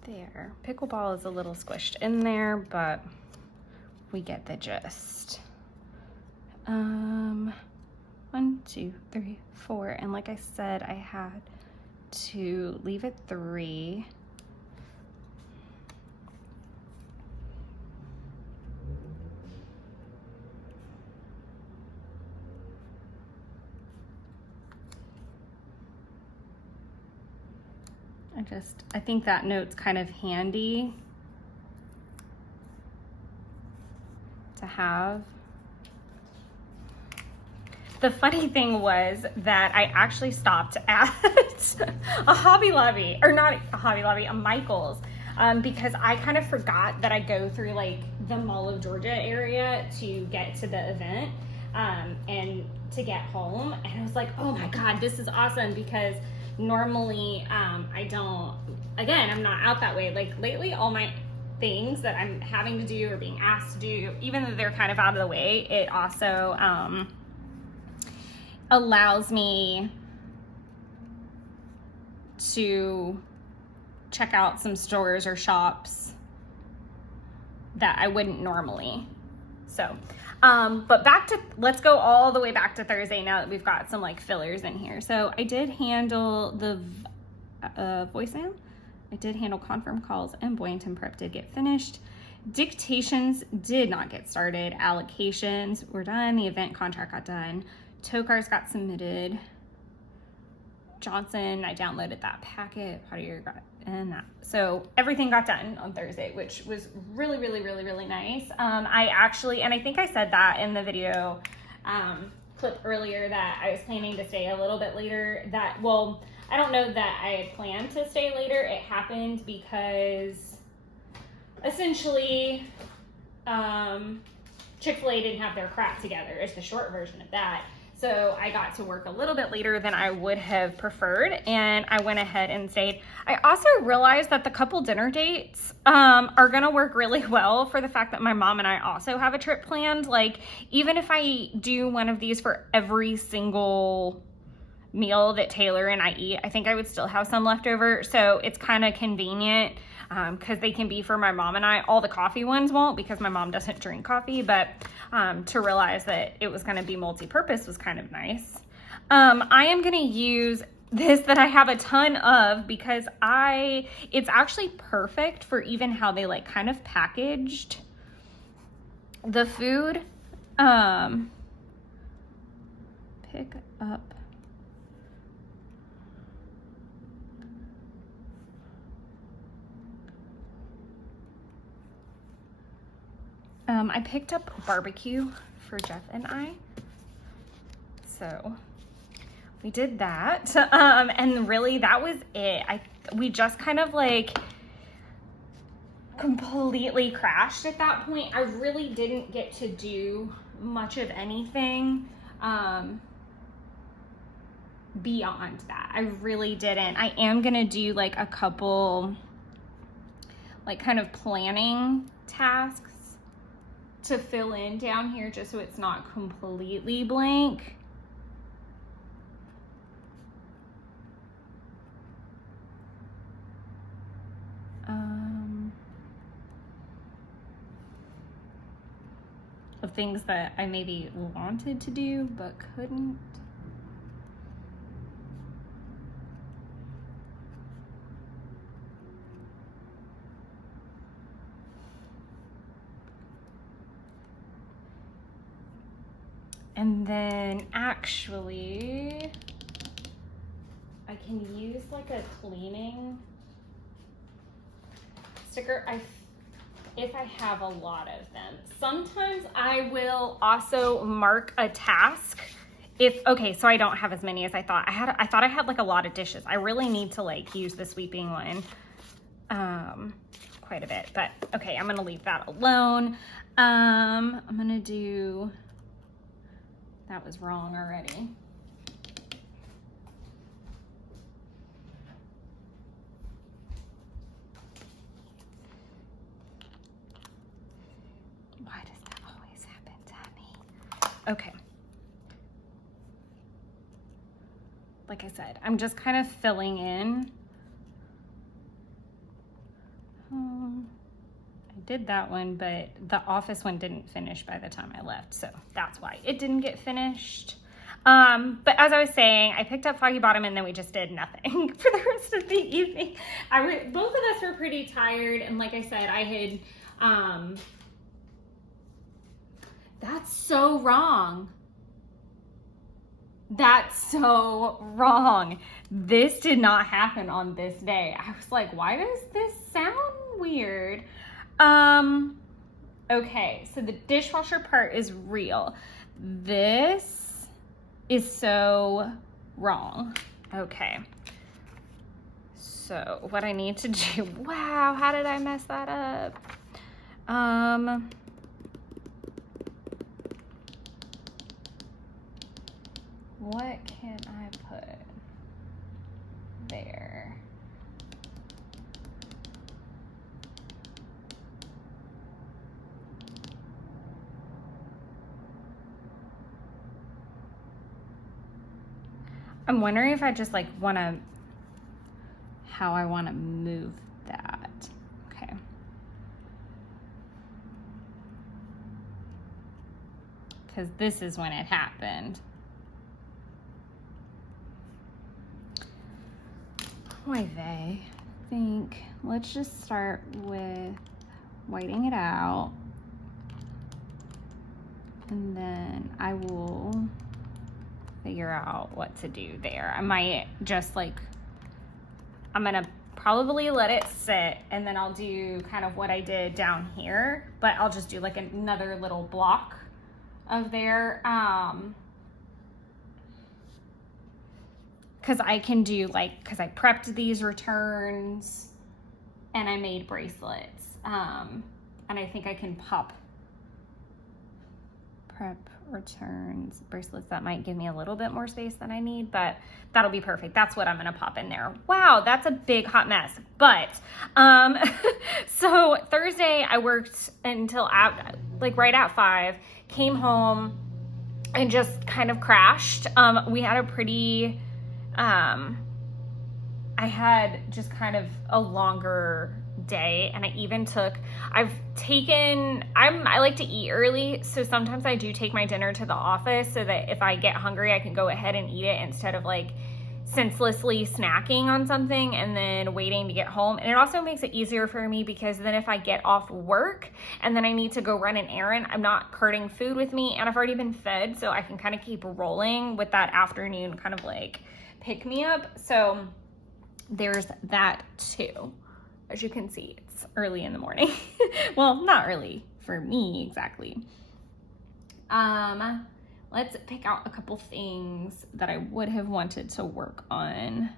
there. Pickleball is a little squished in there, but we get the gist. 1, 2, 3, 4, and like I said, I had to leave at 3. I think that note's kind of handy to have. The funny thing was that I actually stopped at a Hobby Lobby, or not a Hobby Lobby, a Michael's, because I kind of forgot that I go through like the Mall of Georgia area to get to the event and to get home. And I was like, oh my God, this is awesome, because normally I don't, again, I'm not out that way. Like lately, all my things that I'm having to do or being asked to do, even though they're kind of out of the way, it also allows me to check out some stores or shops that I wouldn't normally. So but let's go all the way back to Thursday now that we've got some like fillers in here. So I did handle the voicemail. I did handle confirm calls, and Boynton prep did get finished. Dictations did not get started. Allocations were done. The event contract got done. Tow cars got submitted. Johnson, I downloaded that packet. Pottier got and that. So everything got done on Thursday, which was really, really, really, really nice. I actually, and I think I said that in the video clip earlier, that I was planning to stay a little bit later. Well, I don't know that I had planned to stay later. It happened because essentially Chick-fil-A didn't have their crap together. It's the short version of that. So I got to work a little bit later than I would have preferred, and I went ahead and stayed. I also realized that the couple dinner dates are gonna work really well for the fact that my mom and I also have a trip planned. Like, even if I do one of these for every single meal that Taylor and I eat, I think I would still have some left over. So it's kind of convenient because they can be for my mom and I. All the coffee ones won't, because my mom doesn't drink coffee, but to realize that it was going to be multi-purpose was kind of nice. I am going to use this that I have a ton of because it's actually perfect for even how they like kind of packaged the food. Pick up. I picked up barbecue for Jeff and I, so we did that, and really that was it. We just kind of like completely crashed at that point. I really didn't get to do much of anything beyond that. I really didn't. I am gonna do like a couple like kind of planning tasks to fill in down here just so it's not completely blank. Of things that I maybe wanted to do but couldn't. And then actually, I can use like a cleaning sticker if I have a lot of them. Sometimes I will also mark a task okay, so I don't have as many as I thought. I thought I had like a lot of dishes. I really need to like use the sweeping one quite a bit, but okay, I'm gonna leave that alone. I'm gonna do, that was wrong already. Why does that always happen to me? Okay. Like I said, I'm just kind of filling in. I did that one, but the office one didn't finish by the time I left, so that's why it didn't get finished. But as I was saying, I picked up Foggy Bottom and then we just did nothing for the rest of the evening. Both of us were pretty tired, and like I said, I had, that's so wrong. That's so wrong. This did not happen on this day. I was like, why does this sound weird? Okay, so the dishwasher part is real. This is so wrong. Okay. So what I need to do, wow, how did I mess that up? What can I put there? I'm wondering if I just like how I want to move that. Okay. Because this is when it happened. Why they think, let's just start with whiting it out, and then I will figure out what to do there. I might just like, I'm gonna probably let it sit, and then I'll do kind of what I did down here, but I'll just do like another little block of there. because I can do like, because I prepped these returns and I made bracelets. And I think I can pop prep returns bracelets. That might give me a little bit more space than I need, but that'll be perfect. That's what I'm gonna pop in there. Wow, that's a big hot mess. But so Thursday I worked until right at 5, came home and just kind of crashed. We had a pretty I had just kind of a longer day, and I like to eat early, so sometimes I do take my dinner to the office so that if I get hungry I can go ahead and eat it instead of like senselessly snacking on something and then waiting to get home. And it also makes it easier for me because then if I get off work and then I need to go run an errand, I'm not carting food with me and I've already been fed, so I can kind of keep rolling with that afternoon kind of like pick me up. So there's that too. As you can see, it's early in the morning. Well, not early for me exactly. Let's pick out a couple things that I would have wanted to work on.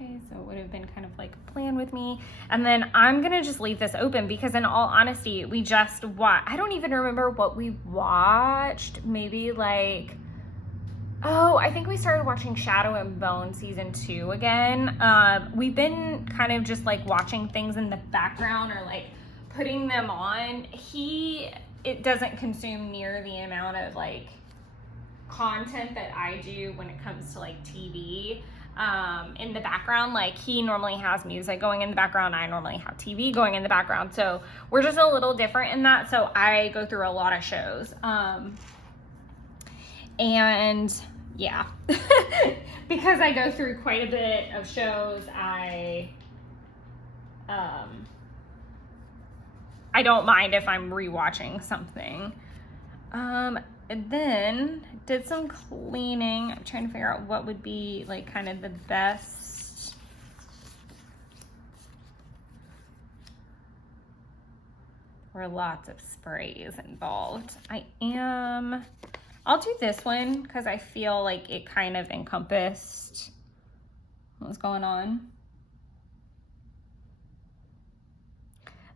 Okay, so it would have been kind of like a plan with me. And then I'm gonna just leave this open because in all honesty, we just I don't even remember what we watched. Maybe like, oh, I think we started watching Shadow and Bone season 2 again. We've been kind of just like watching things in the background or like putting them on. It doesn't consume near the amount of like content that I do when it comes to like TV. In the background, like he normally has music going in the background, I normally have TV going in the background, so we're just a little different in that. So I go through a lot of shows, and yeah, because I go through quite a bit of shows, I don't mind if I'm rewatching something. And then did some cleaning. I'm trying to figure out what would be like kind of the best. There were lots of sprays involved. I'll do this one because I feel like it kind of encompassed what's going on.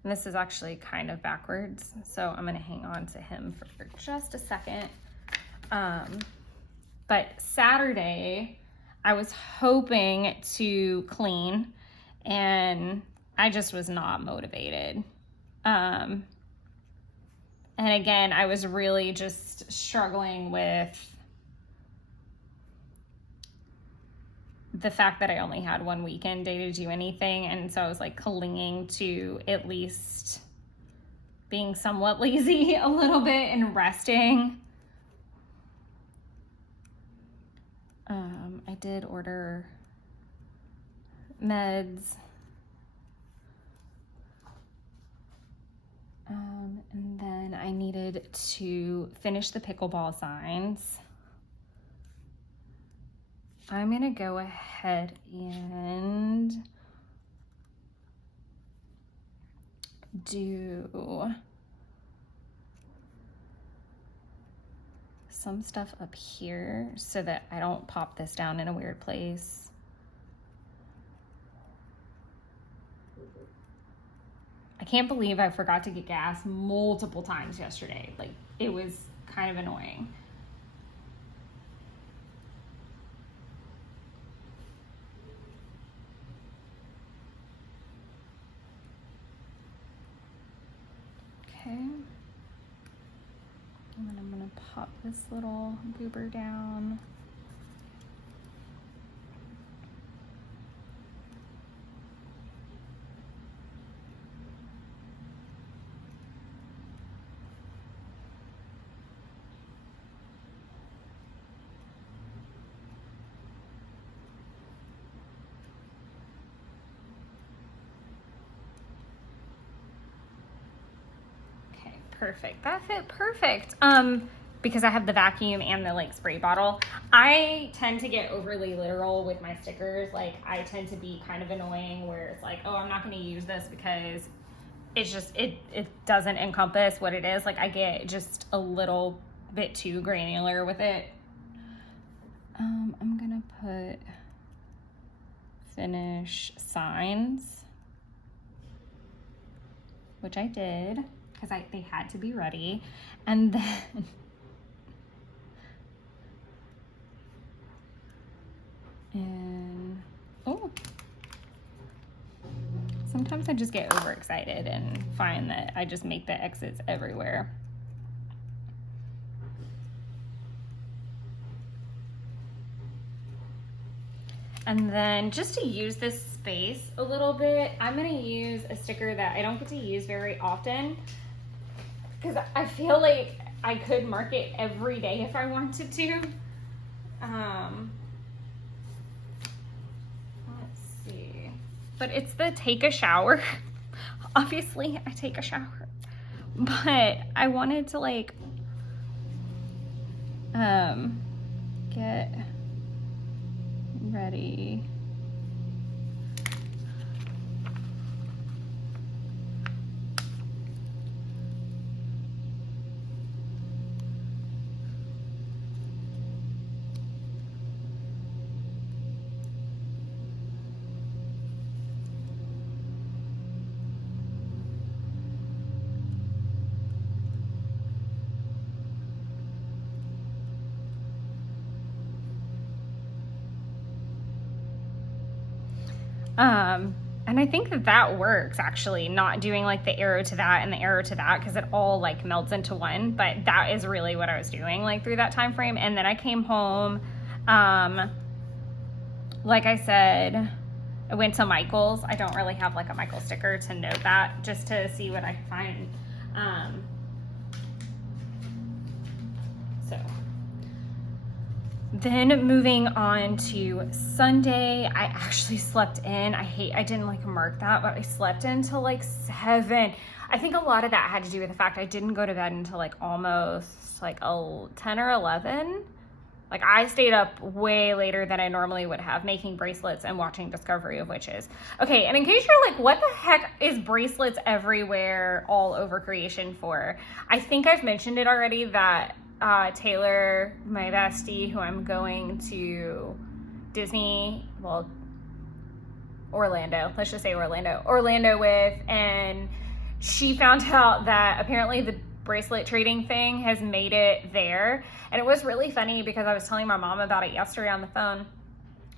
And this is actually kind of backwards, so I'm gonna hang on to him for just a second. But Saturday, I was hoping to clean, and I just was not motivated. And again, I was really just struggling with the fact that I only had one weekend day to do anything, and so I was like clinging to at least being somewhat lazy a little bit and resting. I did order meds, and then I needed to finish the pickleball signs. I'm gonna go ahead and do some stuff up here so that I don't pop this down in a weird place. I can't believe I forgot to get gas multiple times yesterday. Like, it was kind of annoying. Okay, and then I'm gonna pop this little goober down. Perfect. That fit perfect. because I have the vacuum and the like spray bottle. I tend to get overly literal with my stickers. Like I tend to be kind of annoying where it's like, oh, I'm not going to use this because it's just, it doesn't encompass what it is. Like I get just a little bit too granular with it. I'm going to put finish signs, which I did because they had to be ready. And then sometimes I just get overexcited and find that I just make the exits everywhere. And then just to use this space a little bit, I'm gonna use a sticker that I don't get to use very often because I feel like I could mark it every day if I wanted to. Let's see. But it's the take a shower. Obviously, I take a shower. But I wanted to like get ready. And I think that works actually, not doing like the arrow to that and the arrow to that, because it all like melts into one. But that is really what I was doing like through that time frame. And then I came home, like I said, I went to Michael's. I don't really have like a Michael's sticker to note that, just to see what I can find. So then moving on to Sunday, I actually slept in. I didn't like mark that, but I slept until like 7. I think a lot of that had to do with the fact I didn't go to bed until like almost like 10 or 11. Like I stayed up way later than I normally would have, making bracelets and watching Discovery of Witches. Okay, and in case you're like, what the heck is bracelets everywhere all over creation for? I think I've mentioned it already that Taylor, my bestie, who I'm going to Disney, well, Orlando, let's just say Orlando with, and she found out that apparently the bracelet trading thing has made it there. And it was really funny because I was telling my mom about it yesterday on the phone.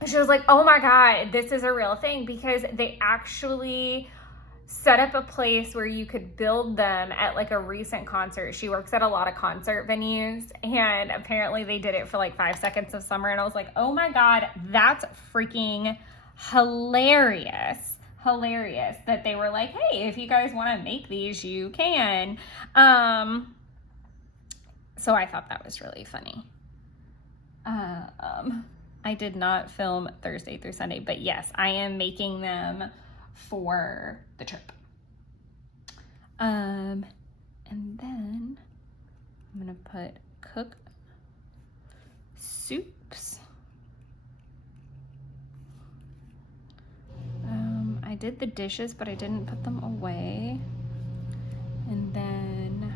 She was like, oh my God, this is a real thing, because they actually set up a place where you could build them at like a recent concert. She works at a lot of concert venues, and apparently they did it for like 5 seconds of summer. And I was like, oh my God, that's freaking hilarious. Hilarious that they were like, hey, if you guys want to make these, you can. So I thought that was really funny. I did not film Thursday through Sunday, but yes, I am making them for the trip. And then I'm gonna put cook soups. I did the dishes, but I didn't put them away. And then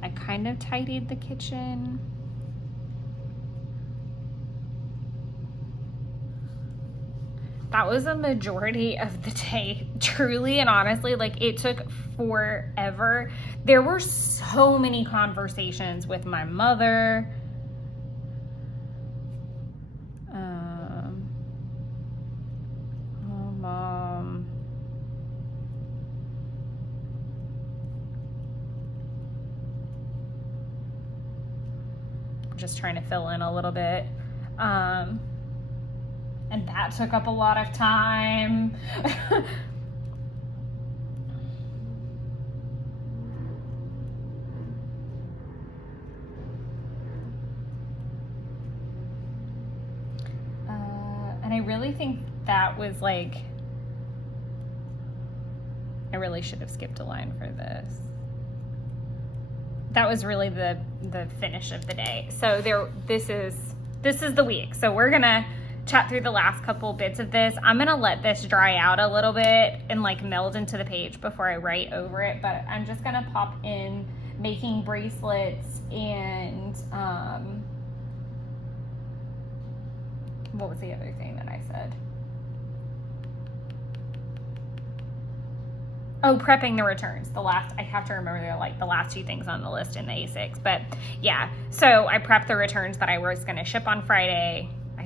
I kind of tidied the kitchen. That was a majority of the day, truly and honestly. Like, it took forever. There were so many conversations with my mother. Oh, Mom. Just trying to fill in a little bit. And that took up a lot of time. And I really think that was like, I really should have skipped a line for this. that was really the finish of the day. So this is the week. So we're gonna chat through the last couple bits of this. I'm gonna let this dry out a little bit and like meld into the page before I write over it, but I'm just gonna pop in making bracelets and what was the other thing that I said? Oh, prepping the returns. I have to remember they're like the last two things on the list in the A6. But yeah, so I prepped the returns that I was going to ship on Friday. I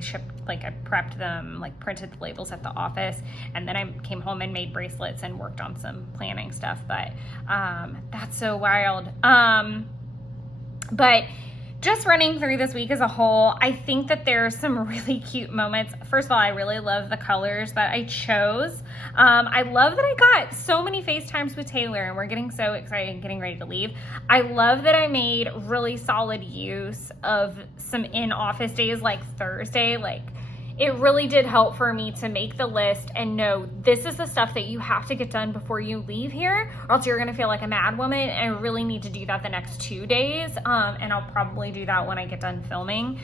prepped them, like printed the labels at the office, and then I came home and made bracelets and worked on some planning stuff. But that's so wild. But just running through this week as a whole, I think that there's some really cute moments. First of all, I really love the colors that I chose. I love that I got so many FaceTimes with Taylor, and we're getting so excited and getting ready to leave. I love that I made really solid use of some in-office days like Thursday. Like, it really did help for me to make the list and know this is the stuff that you have to get done before you leave here, or else you're gonna feel like a mad woman. And I really need to do that the next 2 days. And I'll probably do that when I get done filming.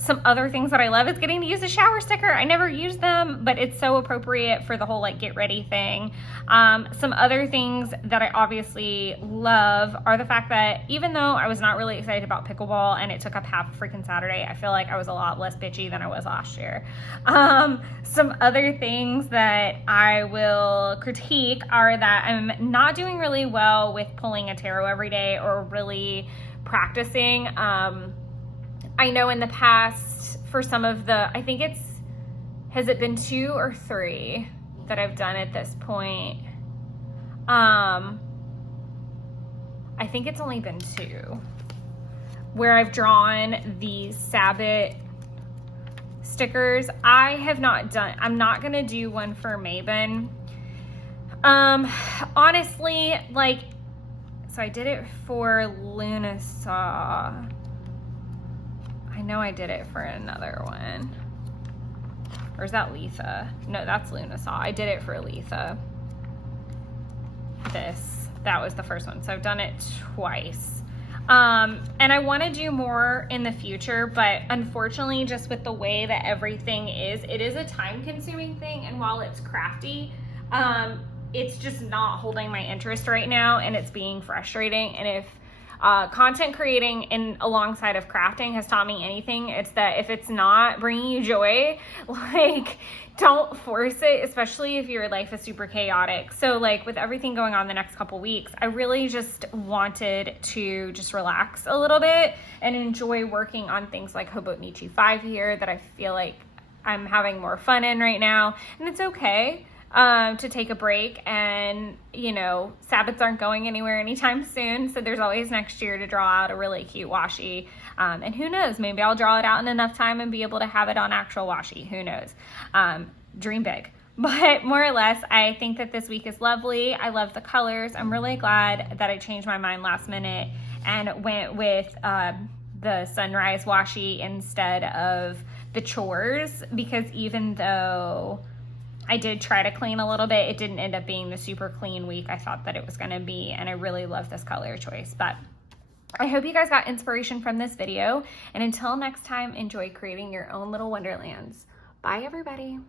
Some other things that I love is getting to use a shower sticker. I never use them, but it's so appropriate for the whole like get ready thing. Some other things that I obviously love are the fact that even though I was not really excited about pickleball and it took up half a freaking Saturday, I feel like I was a lot less bitchy than I was last year. Some other things that I will critique are that I'm not doing really well with pulling a tarot every day or really practicing. I know in the past for some of the, I think has it been 2 or 3 that I've done at this point? I think it's only been 2 where I've drawn the Sept stickers. I'm not gonna do one for Mabon. Honestly, like, so I did it for Lunasaw. I know I did it for another one. Or is that Letha? No, that's Lunasaw. I did it for Letha. That was the first one. So I've done it twice. And I want to do more in the future, but unfortunately, just with the way that everything is, it is a time-consuming thing. And while it's crafty, it's just not holding my interest right now, and it's being frustrating. And if content creating alongside of crafting has taught me anything, it's that if it's not bringing you joy, like, don't force it, especially if your life is super chaotic. So like with everything going on the next couple weeks, I really just wanted to just relax a little bit and enjoy working on things like Hobotnichi 5 here that I feel like I'm having more fun in right now. And it's okay to take a break, and you know, Sabbats aren't going anywhere anytime soon, so there's always next year to draw out a really cute washi, and who knows, maybe I'll draw it out in enough time and be able to have it on actual washi. Who knows? Dream big. But more or less, I think that this week is lovely. I love the colors. I'm really glad that I changed my mind last minute and went with the sunrise washi instead of the chores, because even though I did try to clean a little bit, it didn't end up being the super clean week I thought that it was going to be, and I really love this color choice. But I hope you guys got inspiration from this video, and until next time, enjoy creating your own little wonderlands. Bye, everybody.